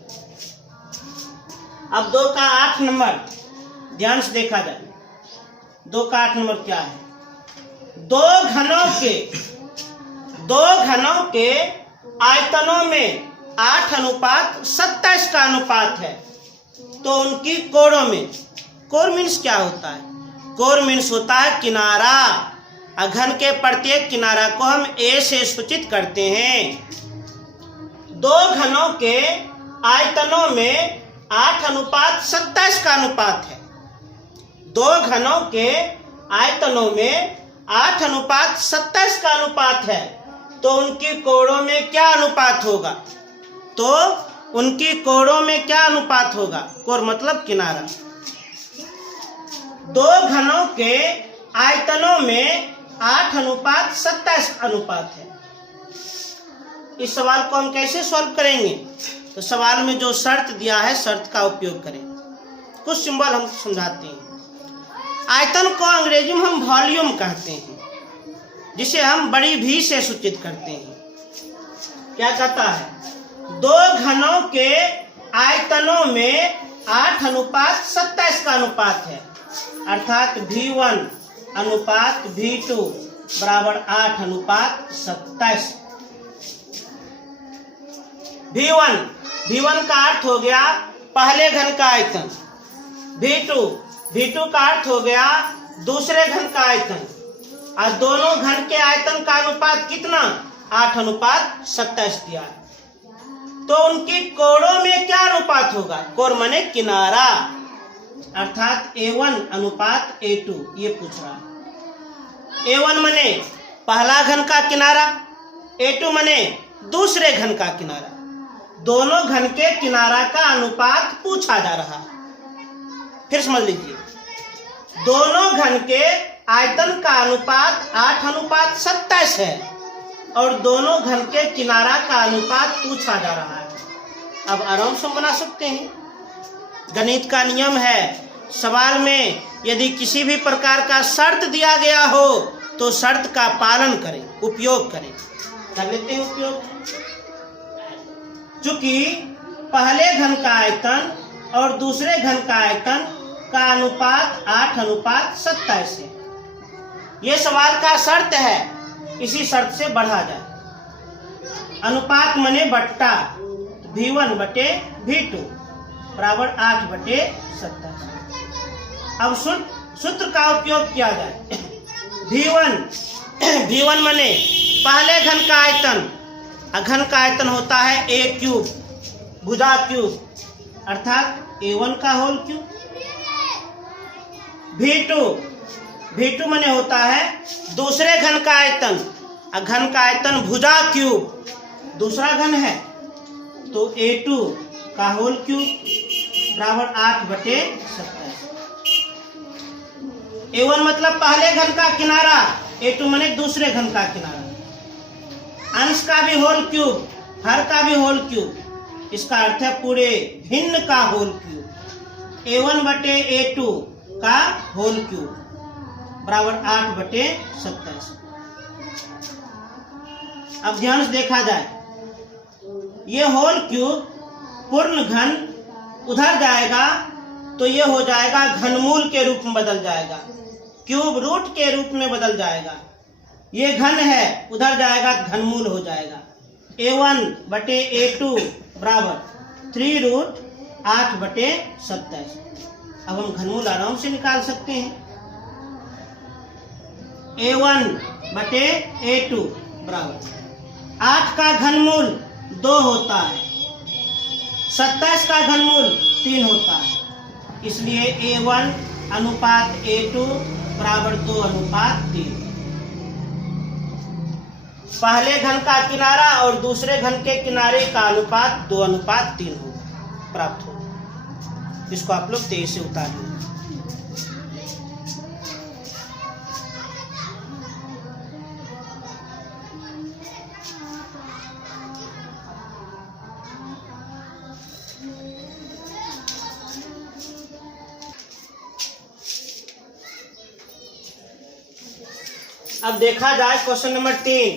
अब 2 का 8 नंबर ध्यान से देखा जाए। 2 का 8 नंबर क्या है? दो घनों के आयतनों में 8:27 का अनुपात है, तो उनकी कोणों में, कोण मीन्स क्या होता है? कोण मीन्स होता है किनारा। घन के प्रत्येक किनारा को हम a से सूचित करते हैं। दो घनों के आयतनों में 8:27 का अनुपात है। दो घनों के आयतनों में 8:27 का अनुपात है, तो उनकी कोणों में क्या अनुपात होगा? तो उनकी कोणों में क्या अनुपात होगा? कोण मतलब किनारा। दो घनों के आयतनों में 8:27 अनुपात है। इस सवाल को हम कैसे सॉल्व करेंगे? तो सवाल में जो शर्त दिया है, शर्त का उपयोग करें। कुछ सिंबल हम समझाते हैं। आयतन को अंग्रेजी में हम वॉल्यूम कहते हैं, जिसे हम बड़ी भी से सूचित करते हैं। क्या कहता है? दो घनों के आयतनों में 8:27 का अनुपात है, अर्थात V1 अनुपात V2 बराबर 8:27। V1 का अर्थ हो गया पहले घन का आयतन, V2 का अर्थ हो गया दूसरे घन का आयतन, और दोनों घन के आयतन का अनुपात कितना? 8:27 दिया। तो उनकी कोणों में क्या अनुपात होगा? कोण माने किनारा, अर्थात A1 अनुपात A2, ये पूछ रहा है। A1 माने पहला घन का किनारा, A2 माने दूसरे घन का किनारा। दोनों घन के किनारा का अनुपात पूछा जा रहा है। फिर समझ लीजिए, दोनों घन के आयतन का अनुपात 8:27 है और दोनों घन के किनारा का अनुपात पूछा जा रहा है। अब आराम से बना सकते हैं। गणित का नियम है, सवाल में यदि किसी भी प्रकार का शर्त दिया गया हो तो शर्त का पालन करें, उपयोग करें। कर लेते हैं उपयोग। चूंकि पहले घन का आयतन और दूसरे घन का आयतन का अनुपात 8:27 है, ये सवाल का शर्त है, इसी शर्त से बढ़ा जाए। अनुपात मने बट्टा, V1/V2 बराबर 8/27। अब सूत्र का उपयोग किया जाए। V1 मने पहले घन का आयतन, घन का आयतन होता है A3 भुजा क्यूब, अर्थात A1 का होल क्यूब। V2 मने होता है दूसरे घन का आयतन, घन का आयतन भुजा क्यूब, दूसरा घन है, तो A2 का होल क्यूब बराबर 8/27। A1 मतलब पहले घन का किनारा, A2 मने दूसरे घन का किनारा। अंश का भी होल क्यूब, हर का भी होल क्यूब, इसका अर्थ है पूरे भिन्न का होल क्यूब। A1/A2 का होल क्यूब बराबर 8/27। अब ध्यान से देखा जाए, ये होल क्यूब पूर्ण घन उधर जाएगा तो ये हो जाएगा घनमूल के रूप में बदल जाएगा, क्यूब रूट के रूप में बदल जाएगा। ये घन है, उधर जाएगा घनमूल हो जाएगा। A1/A2 बराबर 3√8/27। अब हम घनमूल आराम से निकाल सकते हैं। A1/A2 बराबर 8 का घनमूल 2 होता है, 27 का घनमूल 3 होता है, इसलिए A1 अनुपात A2 बराबर 2:3। पहले घन का किनारा और दूसरे घन के किनारे का अनुपात 2:3 होगा, प्राप्त होगा। इसको आप लोग तेज से उतारिए। अब देखा जाए क्वेश्चन नंबर 3।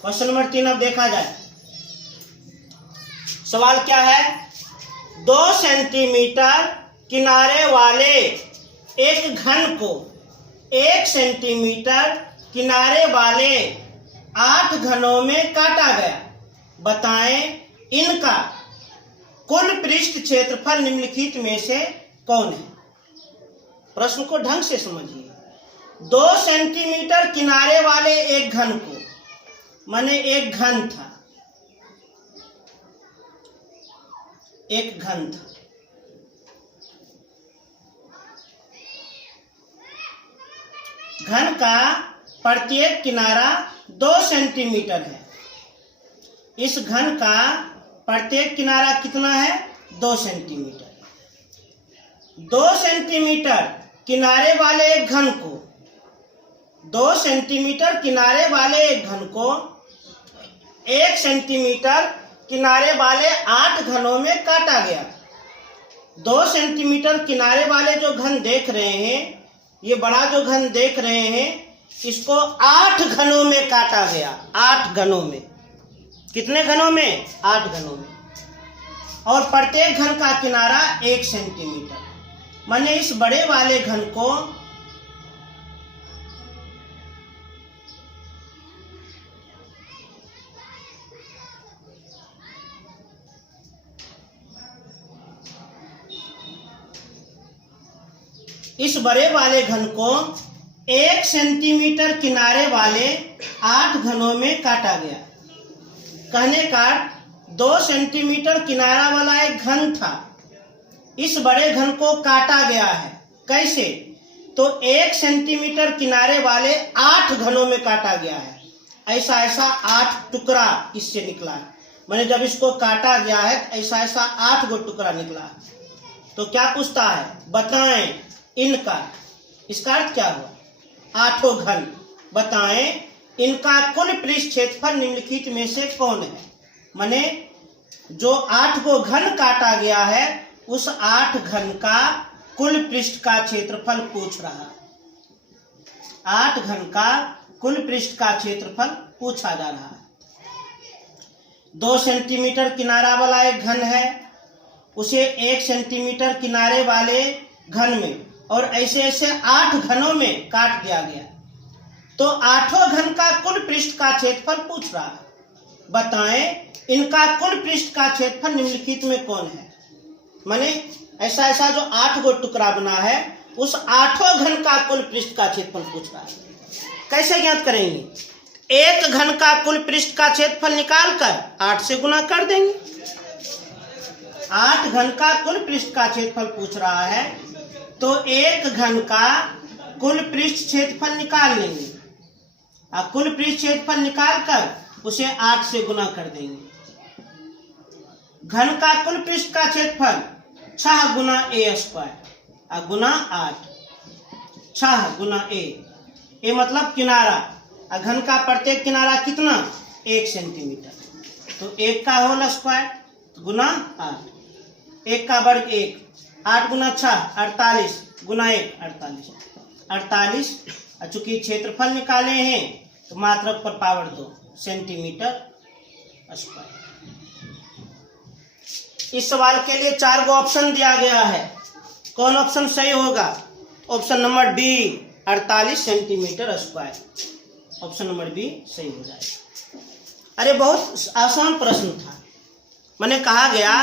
क्वेश्चन नंबर 3 अब देखा जाए। सवाल क्या है? 2 सेंटीमीटर किनारे वाले एक घन को 1 सेंटीमीटर किनारे वाले 8 घनों में काटा गया। बताएं इनका कुल पृष्ठ क्षेत्रफल निम्नलिखित में से कौन है? प्रश्न को ढंग से समझिए। 2 सेंटीमीटर किनारे वाले एक घन को, माने एक घन था, एक घन था। घन का प्रत्येक किनारा 2 सेंटीमीटर है। इस घन का प्रत्येक किनारा कितना है? 2 सेंटीमीटर। 2 सेंटीमीटर किनारे वाले एक घन को, 2 सेंटीमीटर किनारे वाले एक घन को 1 सेंटीमीटर किनारे वाले 8 घनों में काटा गया। 2 सेंटीमीटर किनारे वाले जो घन देख रहे हैं, ये बड़ा जो घन देख रहे हैं, इसको 8 घनों में काटा गया। 8 घनों में। कितने घनों में? 8 घनों में। और प्रत्येक घन का किनारा 1 सेंटीमीटर। माने इस बड़े वाले घन को इस बड़े वाले घन को 1 सेंटीमीटर किनारे वाले 8 घनों में काटा गया। कहने का 2 सेंटीमीटर किनारा वाला एक घन था, इस बड़े घन को काटा गया है। कैसे? तो 1 सेंटीमीटर किनारे वाले 8 घनों में काटा गया है। ऐसा ऐसा 8 टुकड़ा इससे निकला है। मैंने जब इसको काटा गया है ऐसा ऐसा 8 गो टुकड़ा निकला है। तो क्या पूछता है? बताएं इनका, इसका अर्थ क्या हुआ? 8 घन। बताएं इनका कुल पृष्ठ क्षेत्रफल निम्नलिखित में से कौन है? माने जो 8 गो घन काटा गया है, उस 8 घन का कुल पृष्ठ का क्षेत्रफल पूछ रहा है। 8 घन का कुल पृष्ठ का क्षेत्रफल पूछा जा रहा है। 2 सेंटीमीटर किनारा वाला एक घन है, उसे 1 सेंटीमीटर किनारे वाले घन में और ऐसे ऐसे 8 घनों में काट दिया गया। तो 8 घन का कुल पृष्ठ का क्षेत्रफल पूछ रहा है। बताएं इनका कुल पृष्ठ का क्षेत्रफल निम्नलिखित में कौन है? माने ऐसा ऐसा जो 8 गो टुकड़ा बना है, उस 8 घन का कुल पृष्ठ का क्षेत्रफल पूछ रहा है। कैसे ज्ञात करेंगे? एक घन का कुल पृष्ठ का क्षेत्रफल निकालकर 8 से गुना कर देंगे। 8 घन का कुल पृष्ठ का क्षेत्रफल पूछ रहा है, तो एक घन का कुल पृष्ठ क्षेत्रफल निकाल लेंगे और कुल पृष्ठ क्षेत्रफल निकालकर उसे 8 से गुना कर देंगे। घन का कुल पृष्ठ का क्षेत्रफल 6 गुना a स्क्वायर और गुना 8। 6 गुना a मतलब किनारा, और घन का प्रत्येक किनारा कितना? 1 सेंटीमीटर। तो 1 का होल स्क्वायर गुना 8। 1 का वर्ग 1, 8 गुना 6 48 गुना 1 48। 48 चूंकि क्षेत्रफल निकाले हैं तो मात्रक पर पावर 2 सेंटीमीटर स्क्वायर। इस सवाल के लिए 4 गो ऑप्शन दिया गया है। कौन ऑप्शन सही होगा? Option number B 48 centimetre square. Option number B सही हो जाएगा। अरे बहुत आसान प्रश्न था। मैंने कहा गया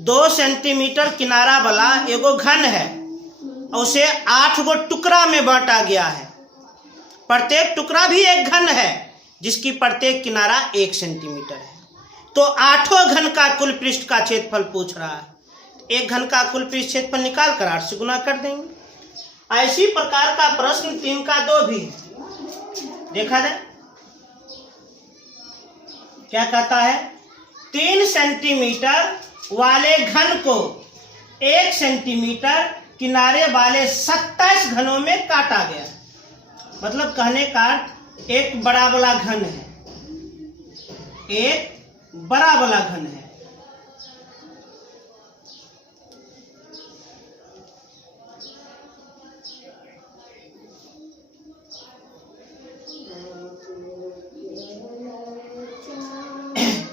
2 सेंटीमीटर किनारा वाला एगो घन है और उसे 8 गो टुकड़ा में बांटा गया है। प्रत्येक टुकड़ा भी एक घन है जिसकी प्रत्येक किनारा 1 सेंटीमीटर है। तो 8 घन का कुल पृष्ठ का क्षेत्रफल पूछ रहा है। 1 घन का कुल पृष्ठ क्षेत्रफल निकाल कर 8 से गुना कर देंगे। ऐसी प्रकार का प्रश्न 3 का 2 भी है। देखा जाए क्या कहता है, 3 सेंटीमीटर वाले घन को 1 सेंटीमीटर किनारे वाले 27 घनों में काटा गया। मतलब कहने का एक बड़ा वाला घन है, एक बड़ा वाला घन है,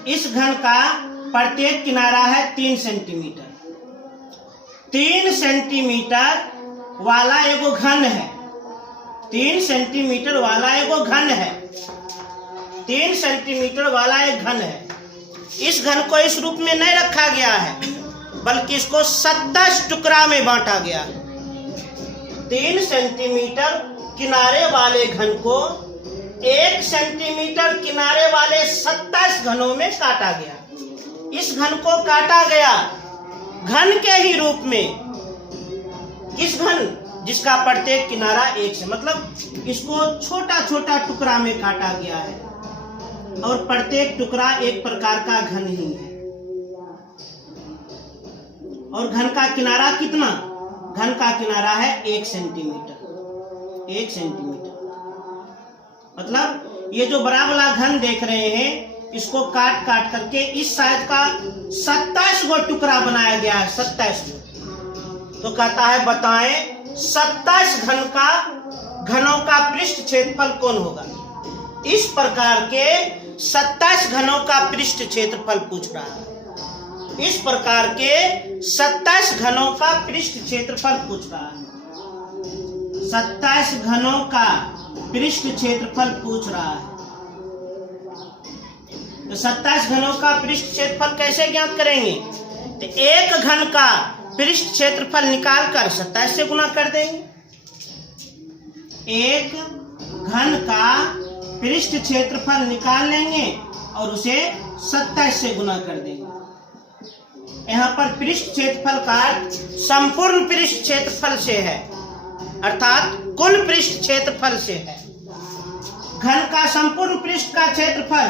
इस घन का प्रत्येक किनारा है 3 सेंटीमीटर। 3 सेंटीमीटर वाला एगो घन है, 3 सेंटीमीटर वाला एगो घन है, 3 सेंटीमीटर वाला एक घन है। इस घन को इस रूप में नहीं रखा गया है, बल्कि इसको 27 टुकड़ा में बांटा गया। 3 सेंटीमीटर किनारे वाले घन को 1 सेंटीमीटर किनारे वाले 27 घनों में काटा गया। इस घन को काटा गया घन के ही रूप में। किस घन? जिसका प्रत्येक किनारा 1 से, मतलब इसको छोटा छोटा टुकड़ा में काटा गया है और प्रत्येक टुकड़ा एक प्रकार का घन ही है। और घन का किनारा कितना? घन का किनारा है 1 सेंटीमीटर। 1 सेंटीमीटर मतलब ये जो बड़ा वाला घन देख रहे हैं, इसको काट काट करके इस साइज का 27 गो टुकड़ा बनाया गया है। 27 गो। तो कहता है बताएं 27 घनों का पृष्ठ क्षेत्रफल कौन होगा। इस प्रकार के 27 घनों का पृष्ठ क्षेत्रफल पूछ रहा है। इस प्रकार के 27 घनों का पृष्ठ क्षेत्रफल पूछ रहा है। 27 घनों का पृष्ठ क्षेत्रफल पूछ रहा है। तो 27 घनों का पृष्ठ क्षेत्रफल कैसे ज्ञात करेंगे? तो 1 घन का पृष्ठ क्षेत्रफल निकालकर 27 से गुना कर देंगे। 1 घन का पृष्ठ क्षेत्रफल निकाल लेंगे और उसे 27 से गुना कर देंगे। यहाँ पर पृष्ठ क्षेत्रफल का संपूर्ण पृष्ठ क्षेत्रफल से है, अर्थात कुल पृष्ठ क्षेत्रफल से है। घन का संपूर्ण पृष्ठ का क्षेत्रफल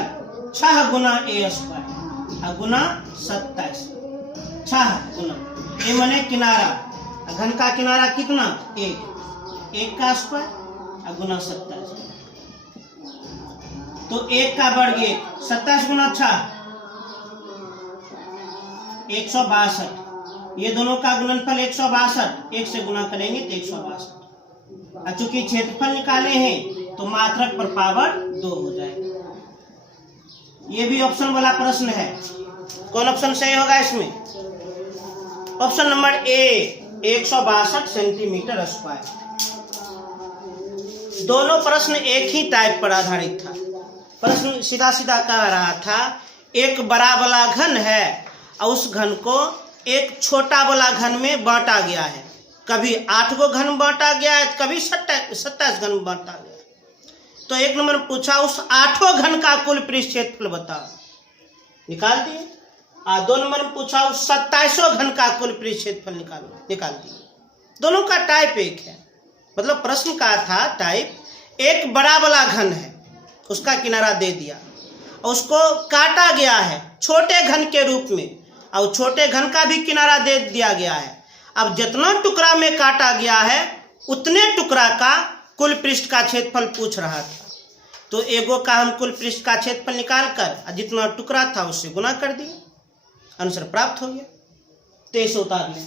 6 गुना a square Guna 27। 6 Guna a माने किनारा, घन का किनारा कितना? 1 का स्क्वायर गुना 27। तो 1 का वर्ग 1, 27 गुना 6 162। ये दोनों का गुणनफल 162। 1 से गुना करेंगे तो 162। चूंकि क्षेत्रफल निकाले हैं तो मात्रक पर पावर 2 हो जाएगा। ये भी ऑप्शन वाला प्रश्न है। कौन ऑप्शन सही होगा इसमें? Option number A, 162 centimetre square. दोनों प्रश्न एक ही टाइप पर आधारित था। प्रश्न सीधा सीधा कह रहा था एक बड़ा वाला घन है और उस घन को एक छोटा वाला घन में बांटा गया है। कभी 8 गो घन बांटा गया है, कभी 27 घन बांटा गया। तो 1 नंबर पूछा उस 8 घन का कुल पृष्ठ क्षेत्रफल बताओ, निकाल दिए। 2 नंबर में पूछा उस 27 घन का कुल पृष्ठ क्षेत्रफल निकाल दिए। दोनों का टाइप एक है, मतलब प्रश्न का था टाइप। एक बड़ा वाला घन है, उसका किनारा दे दिया और उसको काटा गया है छोटे घन के रूप में, और छोटे घन का भी किनारा दे दिया गया है। अब जितना टुकड़ा में काटा गया है उतने टुकड़ा का कुल पृष्ठ का क्षेत्रफल पूछ रहा था। तो एगो का हम कुल पृष्ठ का क्षेत्रफल निकाल कर जितना टुकड़ा था उससे गुना कर दिए, आंसर प्राप्त हो गया। 23 उतार लें।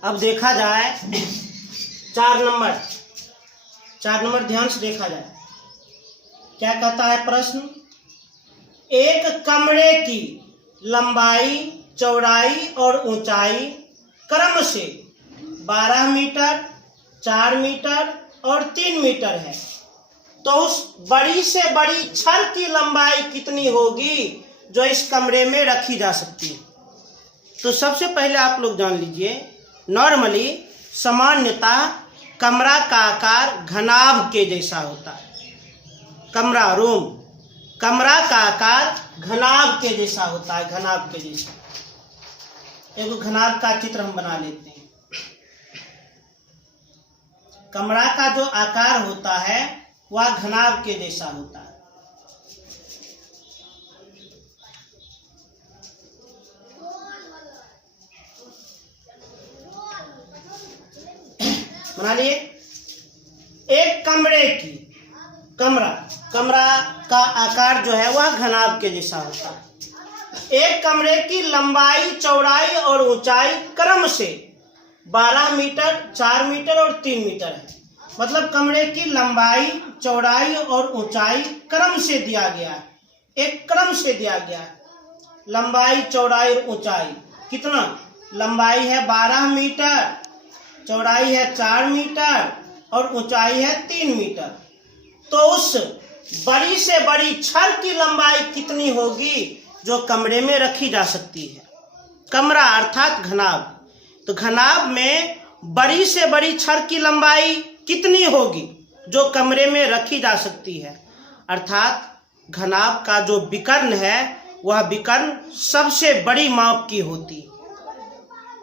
अब देखा जाए 4 नंबर ध्यान से देखा जाए क्या कहता है प्रश्न। एक कमरे की लंबाई, चौड़ाई और ऊंचाई क्रम से 12 मीटर, 4 मीटर और 3 मीटर है। तो उस बड़ी से बड़ी छड़ की लंबाई कितनी होगी जो इस कमरे में रखी जा सकती है। तो सबसे पहले आप लोग जान लीजिए, नॉर्मली सामान्यता कमरा का आकार घनाभ के जैसा होता है। कमरा, रूम, कमरा का आकार घनाभ के जैसा होता है, घनाभ के जैसा। एक घनाभ का चित्र हम बना लेते हैं। कमरा का जो आकार होता है वह घनाभ के जैसा होता है। बना लिए। एक कमरे की, कमरा का आकार जो है वह घनाभ के जैसा होता है। एक कमरे की लंबाई, चौड़ाई और ऊंचाई क्रम से 12 मीटर, 4 मीटर और 3 मीटर है। मतलब कमरे की लंबाई, चौड़ाई और ऊंचाई क्रम से दिया गया है, एक क्रम से दिया गया है। लंबाई, चौड़ाई और ऊंचाई कितना? लंबाई है 12 मीटर, चौड़ाई है 4 मीटर और ऊंचाई है 3 मीटर। तो उस बड़ी से बड़ी छड़ की लंबाई कितनी होगी जो कमरे में रखी जा सकती है? कमरा अर्थात घनाभ। तो घनाभ में बड़ी से बड़ी छड़ की लंबाई कितनी होगी जो कमरे में रखी जा सकती है? अर्थात घनाभ का जो विकर्ण है वह विकर्ण सबसे बड़ी माप की होती है।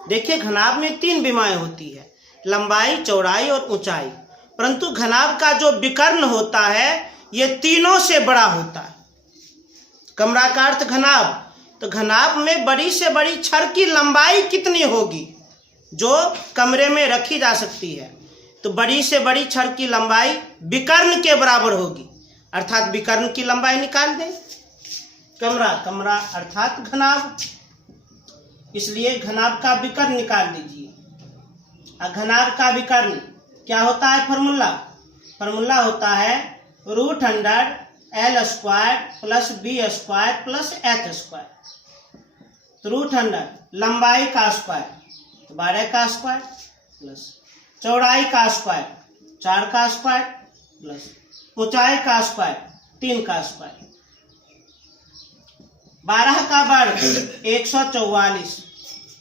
देखिए, घनाभ में 3 विमाएं होती है, लंबाई, चौड़ाई और ऊंचाई। परंतु घनाभ का जो विकर्ण होता है ये तीनों से बड़ा होता है। कमरा का अर्थ घनाभ। तो घनाभ में बड़ी से बड़ी छड़ की लंबाई कितनी होगी जो कमरे में रखी जा सकती है? तो बड़ी से बड़ी छड़ की लंबाई विकर्ण के बराबर होगी। अर्थात विकर्ण की लंबाई निकाल दें। कमरा अर्थात घनाभ, इसलिए घनाभ का विकर्ण निकाल दीजिए। घनाभ का विकर्ण क्या होता है? फॉर्मूला होता है √100L² plus B² plus H²। तो √100 लंबाई का स्क्वायर, तो 12 का स्क्वायर प्लस चौड़ाई का स्क्वायर, 4 का स्क्वायर प्लस ऊंचाई का स्क्वायर, 3 का स्क्वायर। 12 का वर्ग 144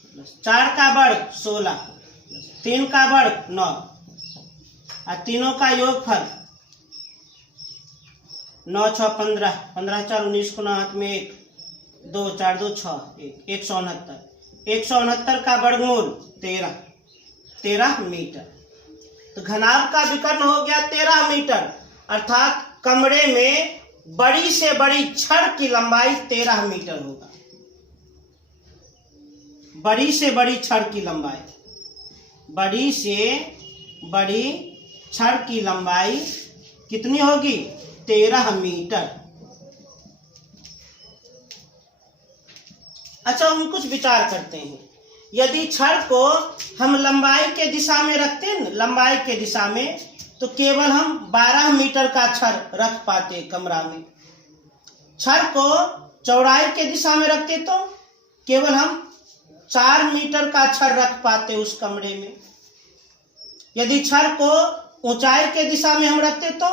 प्लस 4 का वर्ग 16 प्लस 3 का वर्ग 9 और तीनों का योगफल 9 6 15, 15 4 19 को 9 हाथ में 1, 2 4 2 6 1, 169। 169 का वर्गमूल 13 मीटर। तो घनाभ का विकर्ण हो गया 13 मीटर। अर्थात कमरे में बड़ी से बड़ी छड़ की लंबाई 13 मीटर होगा। बड़ी से बड़ी छड़ की लंबाई, बड़ी से बड़ी छड़ की लंबाई कितनी होगी? 13 मीटर। अच्छा, हम कुछ विचार करते हैं। यदि छड़ को हम लंबाई के दिशा में रखते हैं, लंबाई के दिशा में, तो केवल हम 12 मीटर का छड़ रख पाते कमरा में। छड़ को चौड़ाई के दिशा में रखते तो केवल हम 4 मीटर का छड़ रख पाते उस कमरे में। यदि छड़ को ऊंचाई के दिशा में हम रखते तो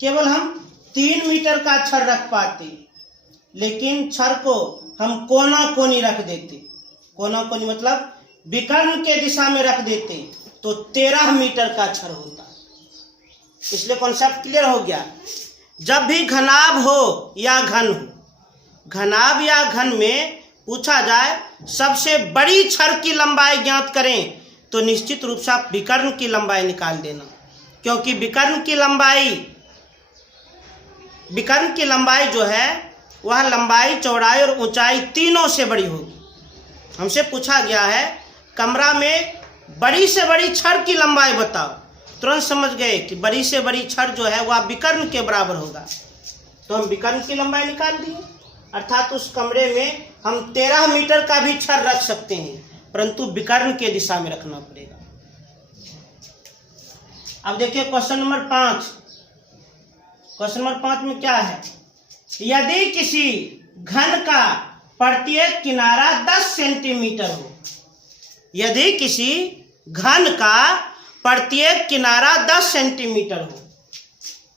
केवल हम 3 मीटर का छड़ रख पाते। लेकिन छड़ को हम कोना कोनी रख देते, कोना कोनी मतलब विकर्ण के दिशा में रख देते, तो 13 मीटर का छड़ होता। इसलिए कॉन्सेप्ट क्लियर हो गया। जब भी घनाभ हो या घन हो, घनाभ या घन में पूछा जाए सबसे बड़ी छड़ की लंबाई ज्ञात करें, तो निश्चित रूप से आप विकर्ण की लंबाई निकाल देना, क्योंकि विकर्ण की लंबाई जो है वह लंबाई, चौड़ाई और ऊंचाई तीनों से बड़ी होगी। हमसे पूछा गया है कमरा में बड़ी से बड़ी छड़ की लंबाई बताओ, तुरंत समझ गए कि बड़ी से बड़ी छड़ जो है वह विकर्ण के बराबर होगा। तो हम विकर्ण की लंबाई निकाल दिए। अर्थात उस कमरे में हम 13 मीटर का भी छड़ रख सकते हैं, परंतु विकर्ण के दिशा में रखना पड़ेगा। अब देखिए क्वेश्चन नंबर 5। क्वेश्चन नंबर 5 में क्या है? यदि किसी घन का प्रत्येक किनारा 10 सेंटीमीटर हो, यदि किसी घन का प्रत्येक किनारा 10 सेंटीमीटर हो,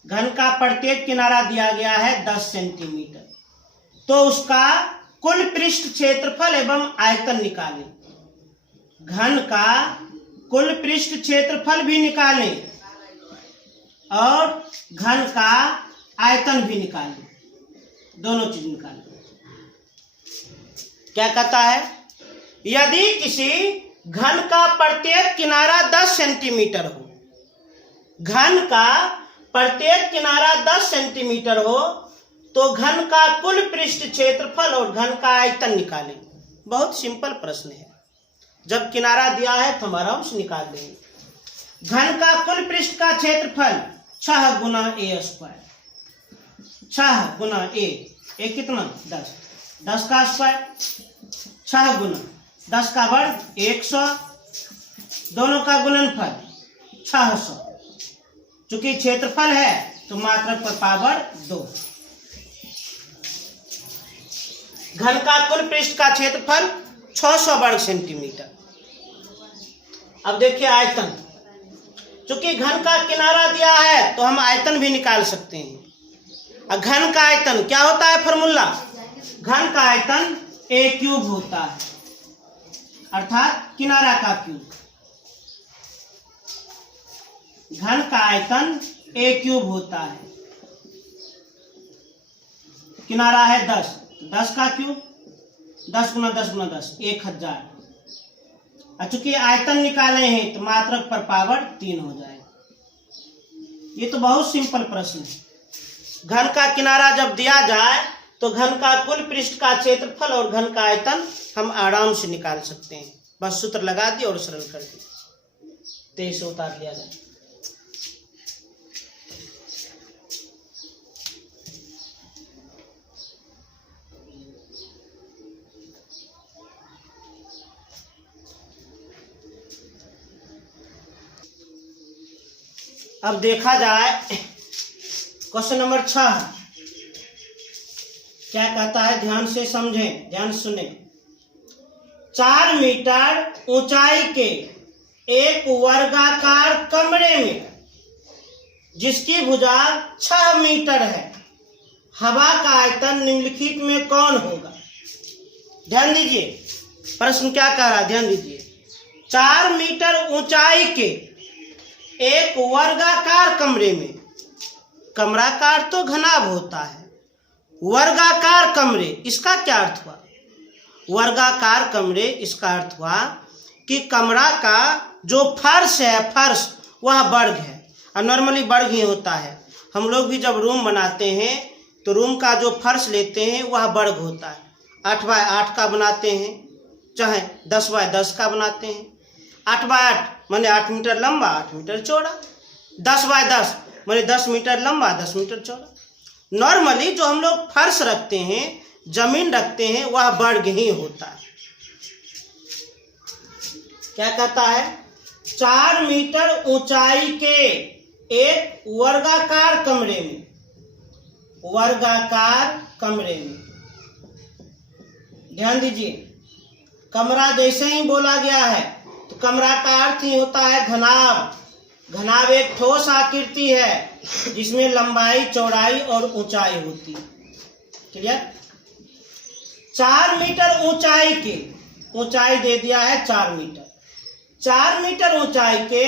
घन का प्रत्येक किनारा दिया गया है 10 सेंटीमीटर, तो उसका कुल पृष्ठ क्षेत्रफल एवं आयतन निकालें। घन का कुल पृष्ठ क्षेत्रफल भी निकालें और घन का आयतन भी निकालें, दोनों चीज निकालें। क्या कहता है? यदि किसी घन का प्रत्येक किनारा 10 सेंटीमीटर हो, घन का प्रत्येक किनारा 10 सेंटीमीटर हो, तो घन का कुल पृष्ठ क्षेत्रफल और घन का आयतन निकालें। बहुत सिंपल प्रश्न है, जब किनारा दिया है तो हम आराम से निकाल देंगे। घन का कुल पृष्ठ का क्षेत्रफल 6 गुना a स्क्वायर, 6 गुना a कितना 10, 10 का स्क्वायर, 6 गुना 10 का वर्ग 100, दोनों का गुणनफल 600। चूंकि क्षेत्रफल है तो मात्रक पर पावर 2। घन का कुल पृष्ठ का क्षेत्रफल 600 वर्ग सेंटीमीटर। अब देखिए आयतन, चूंकि घन का किनारा दिया है तो हम आयतन भी निकाल सकते हैं। और घन का आयतन क्या होता है? फॉर्मूला, घन का आयतन a क्यूब होता है, अर्थात किनारा का क्यूब। घन का आयतन a क्यूब होता है, किनारा है 10, 10 का क्यूब 10 गुना 10 गुना 10 1000। चूंकि आयतन निकाले हैं तो मात्रक पर पावर 3 हो जाएगा। ये तो बहुत सिंपल प्रश्न है। घन का किनारा जब दिया जाए तो घन का कुल पृष्ठ का क्षेत्रफल और घन का आयतन हम आराम से निकाल सकते हैं। बस सूत्र लगा दिए और सरल कर दिए, 23 उतार लिया जाए। अब देखा जाए क्वेश्चन नंबर 6 क्या कहता है, ध्यान से समझें, ध्यान सुने। 4 मीटर ऊंचाई के एक वर्गाकार कमरे में जिसकी भुजा 6 मीटर है, हवा का आयतन निम्नलिखित में कौन होगा? ध्यान दीजिए, प्रश्न क्या कह रहा है, ध्यान दीजिए। 4 मीटर ऊंचाई के एक वर्गाकार कमरे में, कमराकार तो घनाभ होता है, वर्गाकार कमरे, इसका क्या अर्थ हुआ? वर्गाकार कमरे, इसका अर्थ हुआ कि कमरा का जो फर्श है, फर्श वह वर्ग है, और नॉर्मली वर्ग ही होता है। हम लोग भी जब रूम बनाते हैं तो रूम का जो फर्श लेते हैं वह वर्ग होता है। 8 बाय 8 का बनाते हैं, चाहे 10 बाय 10 का बनाते हैं। 8 बाय 8 माने 8 मीटर लंबा 8 मीटर चौड़ा, 10 बाय 10 माने 10 मीटर लंबा 10 मीटर चौड़ा। नॉर्मली जो हम लोग फर्श रखते हैं, जमीन रखते हैं, वह वर्ग ही होता है। क्या कहता है? 4 मीटर ऊंचाई के एक वर्गाकार कमरे में, वर्गाकार कमरे में, ध्यान दीजिए, कमरा जैसे ही बोला गया है तो कमरा का अर्थ ही होता है घनाभ। घनाभ एक ठोस आकृति है जिसमें लंबाई, चौड़ाई और ऊंचाई होती है। क्लियर? 4 मीटर ऊंचाई के, ऊंचाई दे दिया है 4 मीटर, 4 मीटर ऊंचाई के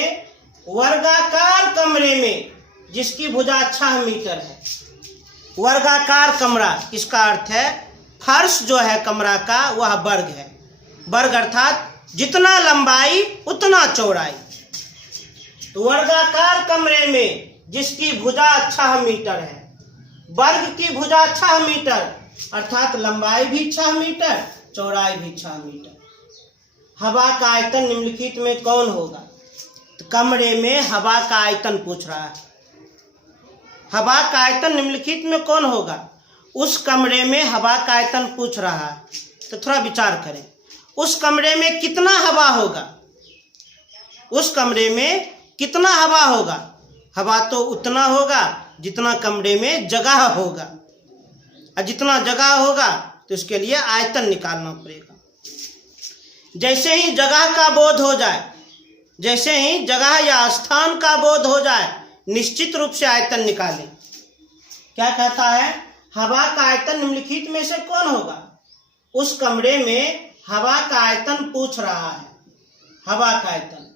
वर्गाकार कमरे में जिसकी भुजा 6 मीटर है। वर्गाकार कमरा, इसका अर्थ है फर्श जो है कमरा का वह वर्ग है। वर्ग अर्थात जितना लंबाई उतना चौड़ाई। तो वर्गाकार कमरे में जिसकी भुजा 6 मीटर है, वर्ग की भुजा 6 मीटर अर्थात लंबाई भी 6 मीटर, चौड़ाई भी 6 मीटर। हवा का आयतन निम्नलिखित में कौन होगा? तो कमरे में हवा का आयतन पूछ रहा है। हवा का आयतन निम्नलिखित में कौन होगा? उस कमरे में हवा का आयतन पूछ रहा है, तो थोड़ा विचार करें। उस कमरे में कितना हवा होगा? उस कमरे में कितना हवा होगा? हवा तो उतना होगा जितना कमरे में जगह होगा, और जितना जगह होगा तो उसके लिए आयतन निकालना पड़ेगा। जैसे ही जगह का बोध हो जाए, जैसे ही जगह या स्थान का बोध हो जाए, निश्चित रूप से आयतन निकालें। क्या कहता है? हवा का आयतन निम्नलिखित में से कौन होगा? उस कमरे में हवा का आयतन पूछ रहा है, हवा का आयतन।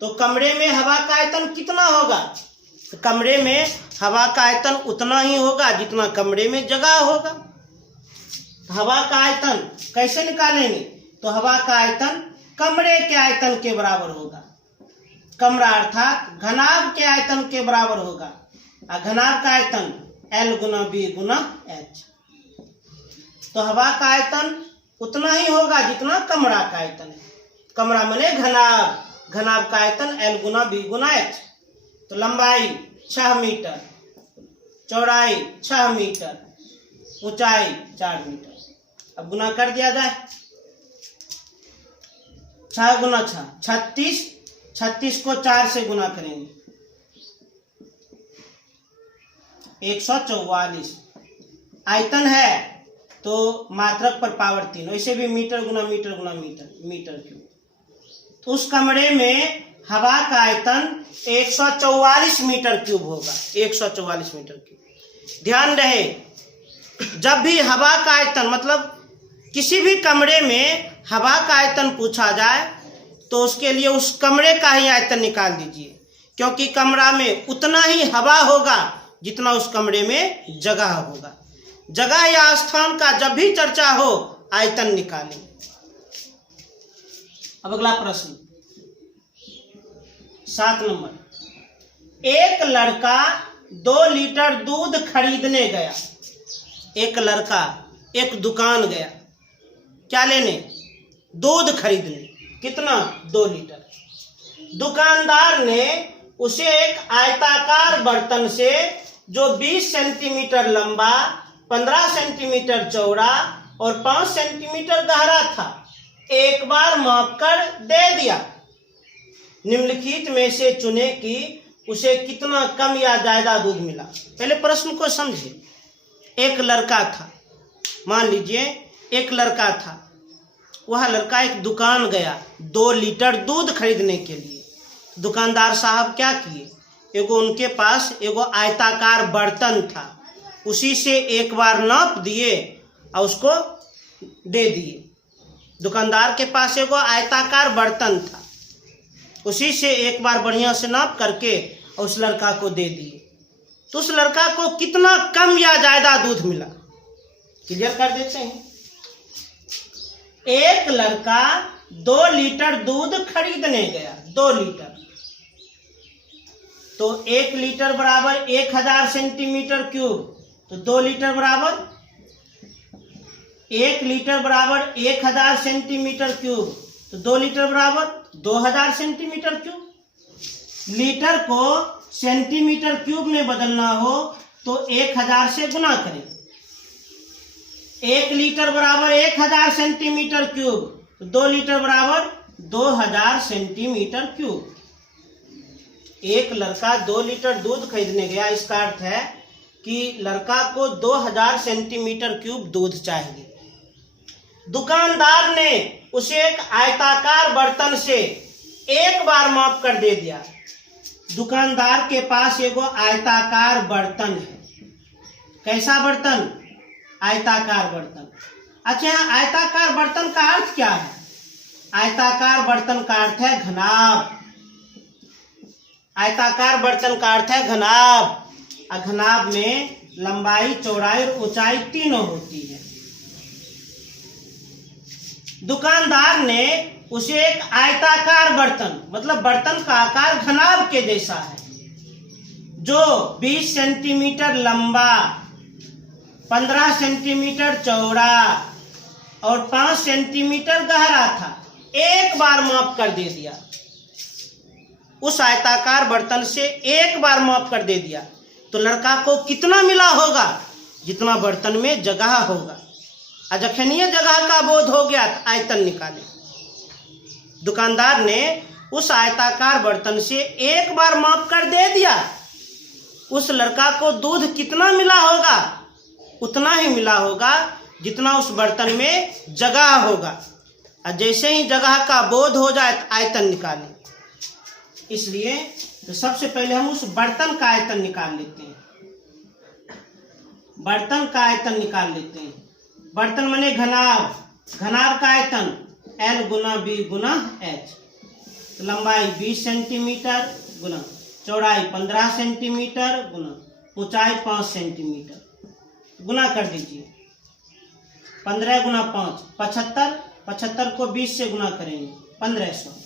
तो कमरे में हवा का आयतन कितना होगा? तो कमरे में हवा का आयतन उतना ही होगा जितना कमरे में जगह होगा। हवा का आयतन कैसे निकालेंगे? तो हवा का आयतन कमरे के आयतन के बराबर होगा। कमरा अर्थात घनाभ के आयतन के बराबर होगा। और घनाभ का आयतन L गुना B गुना H। तो हवा का आयतन उतना ही होगा जितना कमरा का आयतन है। कमरा माने घनाभ, घनाभ का आयतन L गुना B गुना H। तो लंबाई 6 मीटर, चौड़ाई 6 मीटर, ऊंचाई 4 मीटर। अब गुना कर दिया जाए। 6 गुना 6 36, 36 को 4 से गुना करेंगे 144। आयतन है तो मात्रक पर पावर 3, वैसे भी मीटर गुना मीटर गुना मीटर, मीटर क्यूब। तो उस कमरे में हवा का आयतन 144 मीटर क्यूब होगा, 144 मीटर क्यूब। ध्यान रहे, जब भी हवा का आयतन मतलब किसी भी कमरे में हवा का आयतन पूछा जाए तो उसके लिए उस कमरे का ही आयतन निकाल दीजिए, क्योंकि कमरा में उतना ही हवा होगा जितना उस कमरे में जगह होगा। जगह या स्थान का जब भी चर्चा हो आयतन निकालें। अब अगला प्रश्न 7 नंबर। एक लड़का 2 लीटर दूध खरीदने गया। एक लड़का एक दुकान गया, क्या लेने? दूध खरीदने। कितना? 2 लीटर। दुकानदार ने उसे एक आयताकार बर्तन से जो 20 सेंटीमीटर लंबा, 15 सेंटीमीटर चौड़ा और 5 सेंटीमीटर गहरा था, एक बार माप कर दे दिया। निम्नलिखित में से चुने कि उसे कितना कम या ज्यादा दूध मिला। पहले प्रश्न को समझिए। एक लड़का था, मान लीजिए एक लड़का था, वह लड़का एक दुकान गया 2 लीटर दूध खरीदने के लिए। दुकानदार साहब क्या किए? एगो उनके पास एगो आयताकार बर्तन था, उसी से एक बार नाप दिए और उसको दे दिए। दुकानदार के पास एगो आयताकार बर्तन था, उसी से एक बार बढ़िया से नाप करके उस लड़का को दे दिए। तो उस लड़का को कितना कम या ज्यादा दूध मिला? क्लियर कर देते हैं। एक लड़का 2 लीटर दूध खरीदने गया, 2 लीटर। तो 1 लीटर बराबर 1000 सेंटीमीटर क्यूब। तो 2 लीटर बराबर 1 लीटर बराबर 1000 सेंटीमीटर क्यूब। तो 2 लीटर बराबर 2000 सेंटीमीटर क्यूब। लीटर को सेंटीमीटर क्यूब में बदलना हो तो 1000 से गुना करें। 1 लीटर बराबर 1000 सेंटीमीटर क्यूब। 2 लीटर बराबर 2000 सेंटीमीटर क्यूब। एक लड़का 2 लीटर दूध खरीदने गया, इसका अर्थ है कि लड़का को 2000 सेंटीमीटर क्यूब दूध चाहिए। दुकानदार ने उसे एक आयताकार बर्तन से एक बार माप कर दे दिया। दुकानदार के पास एगो आयताकार बर्तन है। कैसा बर्तन? आयताकार बर्तन। अच्छा, आयताकार बर्तन का अर्थ क्या है? आयताकार बर्तन का अर्थ है घनाभ। आयताकार बर्तन का अर्थ है घनाभ। घनाभ में लंबाई, चौड़ाई और ऊंचाई तीनों होती है। दुकानदार ने उसे एक आयताकार बर्तन, मतलब बर्तन का आकार घनाभ के जैसा है, जो 20 सेंटीमीटर लंबा, 15 सेंटीमीटर चौड़ा और 5 सेंटीमीटर गहरा था, एक बार माप कर दे दिया। उस आयताकार बर्तन से एक बार माप कर दे दिया तो लड़का को कितना मिला होगा? जितना बर्तन में जगह होगा। जखनीय जगह का बोध हो गया तो आयतन निकाले। दुकानदार ने उस आयताकार बर्तन से एक बार माप कर दे दिया। उस लड़का को दूध कितना मिला होगा? उतना ही मिला होगा जितना उस बर्तन में जगह होगा। और जैसे ही जगह का बोध हो जाए तो आयतन निकालें। इसलिए तो सबसे पहले हम उस बर्तन का आयतन निकाल लेते हैं। बर्तन का आयतन निकाल लेते हैं। बर्तन माने घनाभ, घनाभ का आयतन L गुना B गुना H। तो लंबाई 20 सेंटीमीटर गुना चौड़ाई 15 सेंटीमीटर गुना ऊंचाई 5 सेंटीमीटर गुना कर दीजिए। 15 गुना 5 75, 75 को 20 से गुना करेंगे 1500।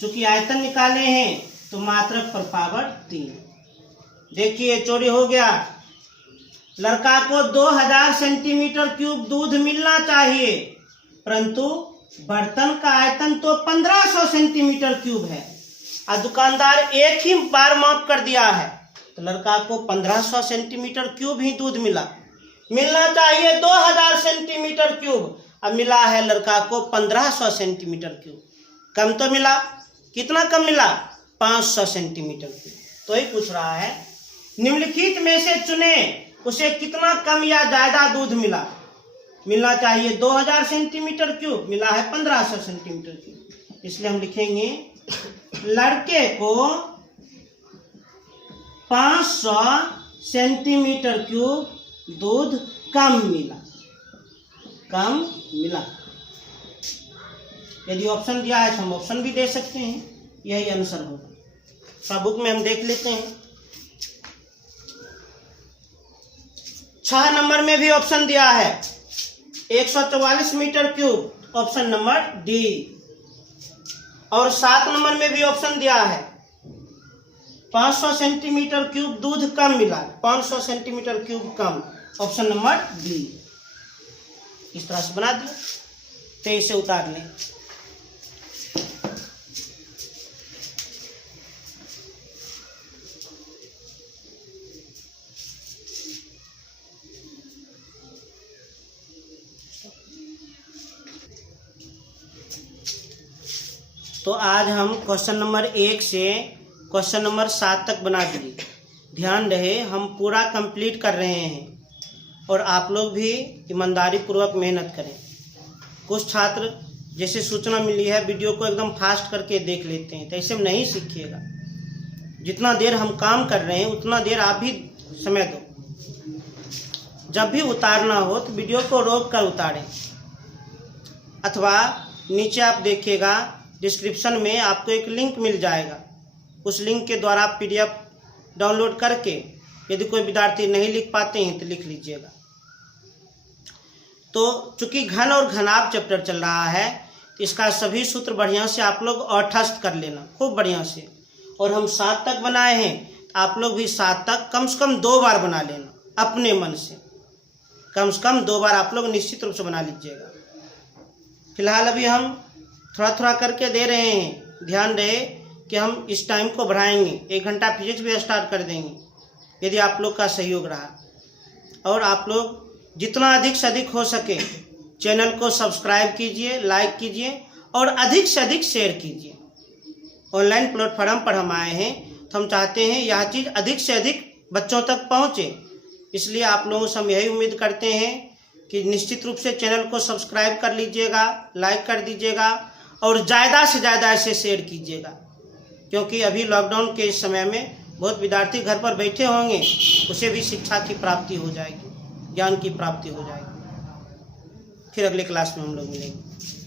चूंकि आयतन निकाले हैं तो मात्रक पर पावर 3। देखिए चोरी हो गया। लड़का को 2000 सेंटीमीटर क्यूब दूध मिलना चाहिए, परंतु बर्तन का आयतन तो 1500 सेंटीमीटर क्यूब है और दुकानदार एक ही बार माफ कर दिया है, तो लड़का को 1500 सेंटीमीटर क्यूब ही दूध मिलना चाहिए 2000 सेंटीमीटर क्यूब, अब मिला है लड़का को 1500 सेंटीमीटर क्यूब। कम तो मिला, कितना कम मिला? 500 सेंटीमीटर क्यूब। तो ही पूछ रहा है निम्नलिखित में से चुने उसे कितना कम या ज्यादा दूध मिलना चाहिए 2000 सेंटीमीटर क्यूब, मिला है 1500 सेंटीमीटर क्यूब। इसलिए हम लिखेंगे लड़के को 500 सेंटीमीटर क्यूब दूध कम मिला। यदि ऑप्शन दिया है तो हम ऑप्शन भी दे सकते हैं, यही आंसर होगा। सब बुक में हम देख लेते हैं। 6 नंबर में भी ऑप्शन दिया है 144 metre cube, option number D. और 7 नंबर में भी ऑप्शन दिया है 500 सेंटीमीटर क्यूब दूध कम मिला, 500 सेंटीमीटर क्यूब कम, ऑप्शन नंबर डी। इस तरह से बना दिया, 23 से उतार लें। तो आज हम क्वेश्चन नंबर 1 से क्वेश्चन नंबर 7 तक बना दिए। ध्यान रहे हम पूरा कंप्लीट कर रहे हैं और आप लोग भी ईमानदारी पूर्वक मेहनत करें। कुछ छात्र जैसे सूचना मिली है वीडियो को एकदम फास्ट करके देख लेते हैं, तो ऐसे में नहीं सीखिएगा। जितना देर हम काम कर रहे हैं उतना देर आप भी समय दो। जब भी उतारना हो तो वीडियो को रोक कर उतारें, अथवा नीचे आप देखिएगा डिस्क्रिप्शन में आपको एक लिंक मिल जाएगा, उस लिंक के द्वारा आप PDF डाउनलोड करके यदि कोई विद्यार्थी नहीं लिख पाते हैं तो लिख लीजिएगा। तो चूंकि घन और घनाभ चैप्टर चल रहा है तो इसका सभी सूत्र बढ़िया से आप लोग अठस्थ कर लेना खूब बढ़िया से। और हम 7 तक बनाए हैं, आप लोग भी 7 तक कम से कम 2 बार बना लेना अपने मन से, कम से कम 2 बार आप लोग निश्चित रूप से बना लीजिएगा। फिलहाल अभी हम थोड़ा थोड़ा करके दे रहे हैं। ध्यान रहे कि हम इस टाइम को बढ़ाएंगे, 1 घंटा फिजिक्स भी स्टार्ट कर देंगे यदि आप लोग का सहयोग रहा। और आप लोग जितना अधिक से अधिक हो सके चैनल को सब्सक्राइब कीजिए, लाइक कीजिए और अधिक से अधिक शेयर कीजिए। ऑनलाइन प्लेटफॉर्म पर हम आए हैं तो हम चाहते हैं यह चीज़ अधिक से अधिक बच्चों तक पहुँचे, इसलिए आप लोगों से हम यही उम्मीद करते हैं कि निश्चित रूप से चैनल को सब्सक्राइब कर लीजिएगा, लाइक कर दीजिएगा और ज़्यादा से ज़्यादा ऐसे शेयर कीजिएगा, क्योंकि अभी लॉकडाउन के इस समय में बहुत विद्यार्थी घर पर बैठे होंगे, उसे भी शिक्षा की प्राप्ति हो जाएगी, ज्ञान की प्राप्ति हो जाएगी। फिर अगले क्लास में हम लोग मिलेंगे।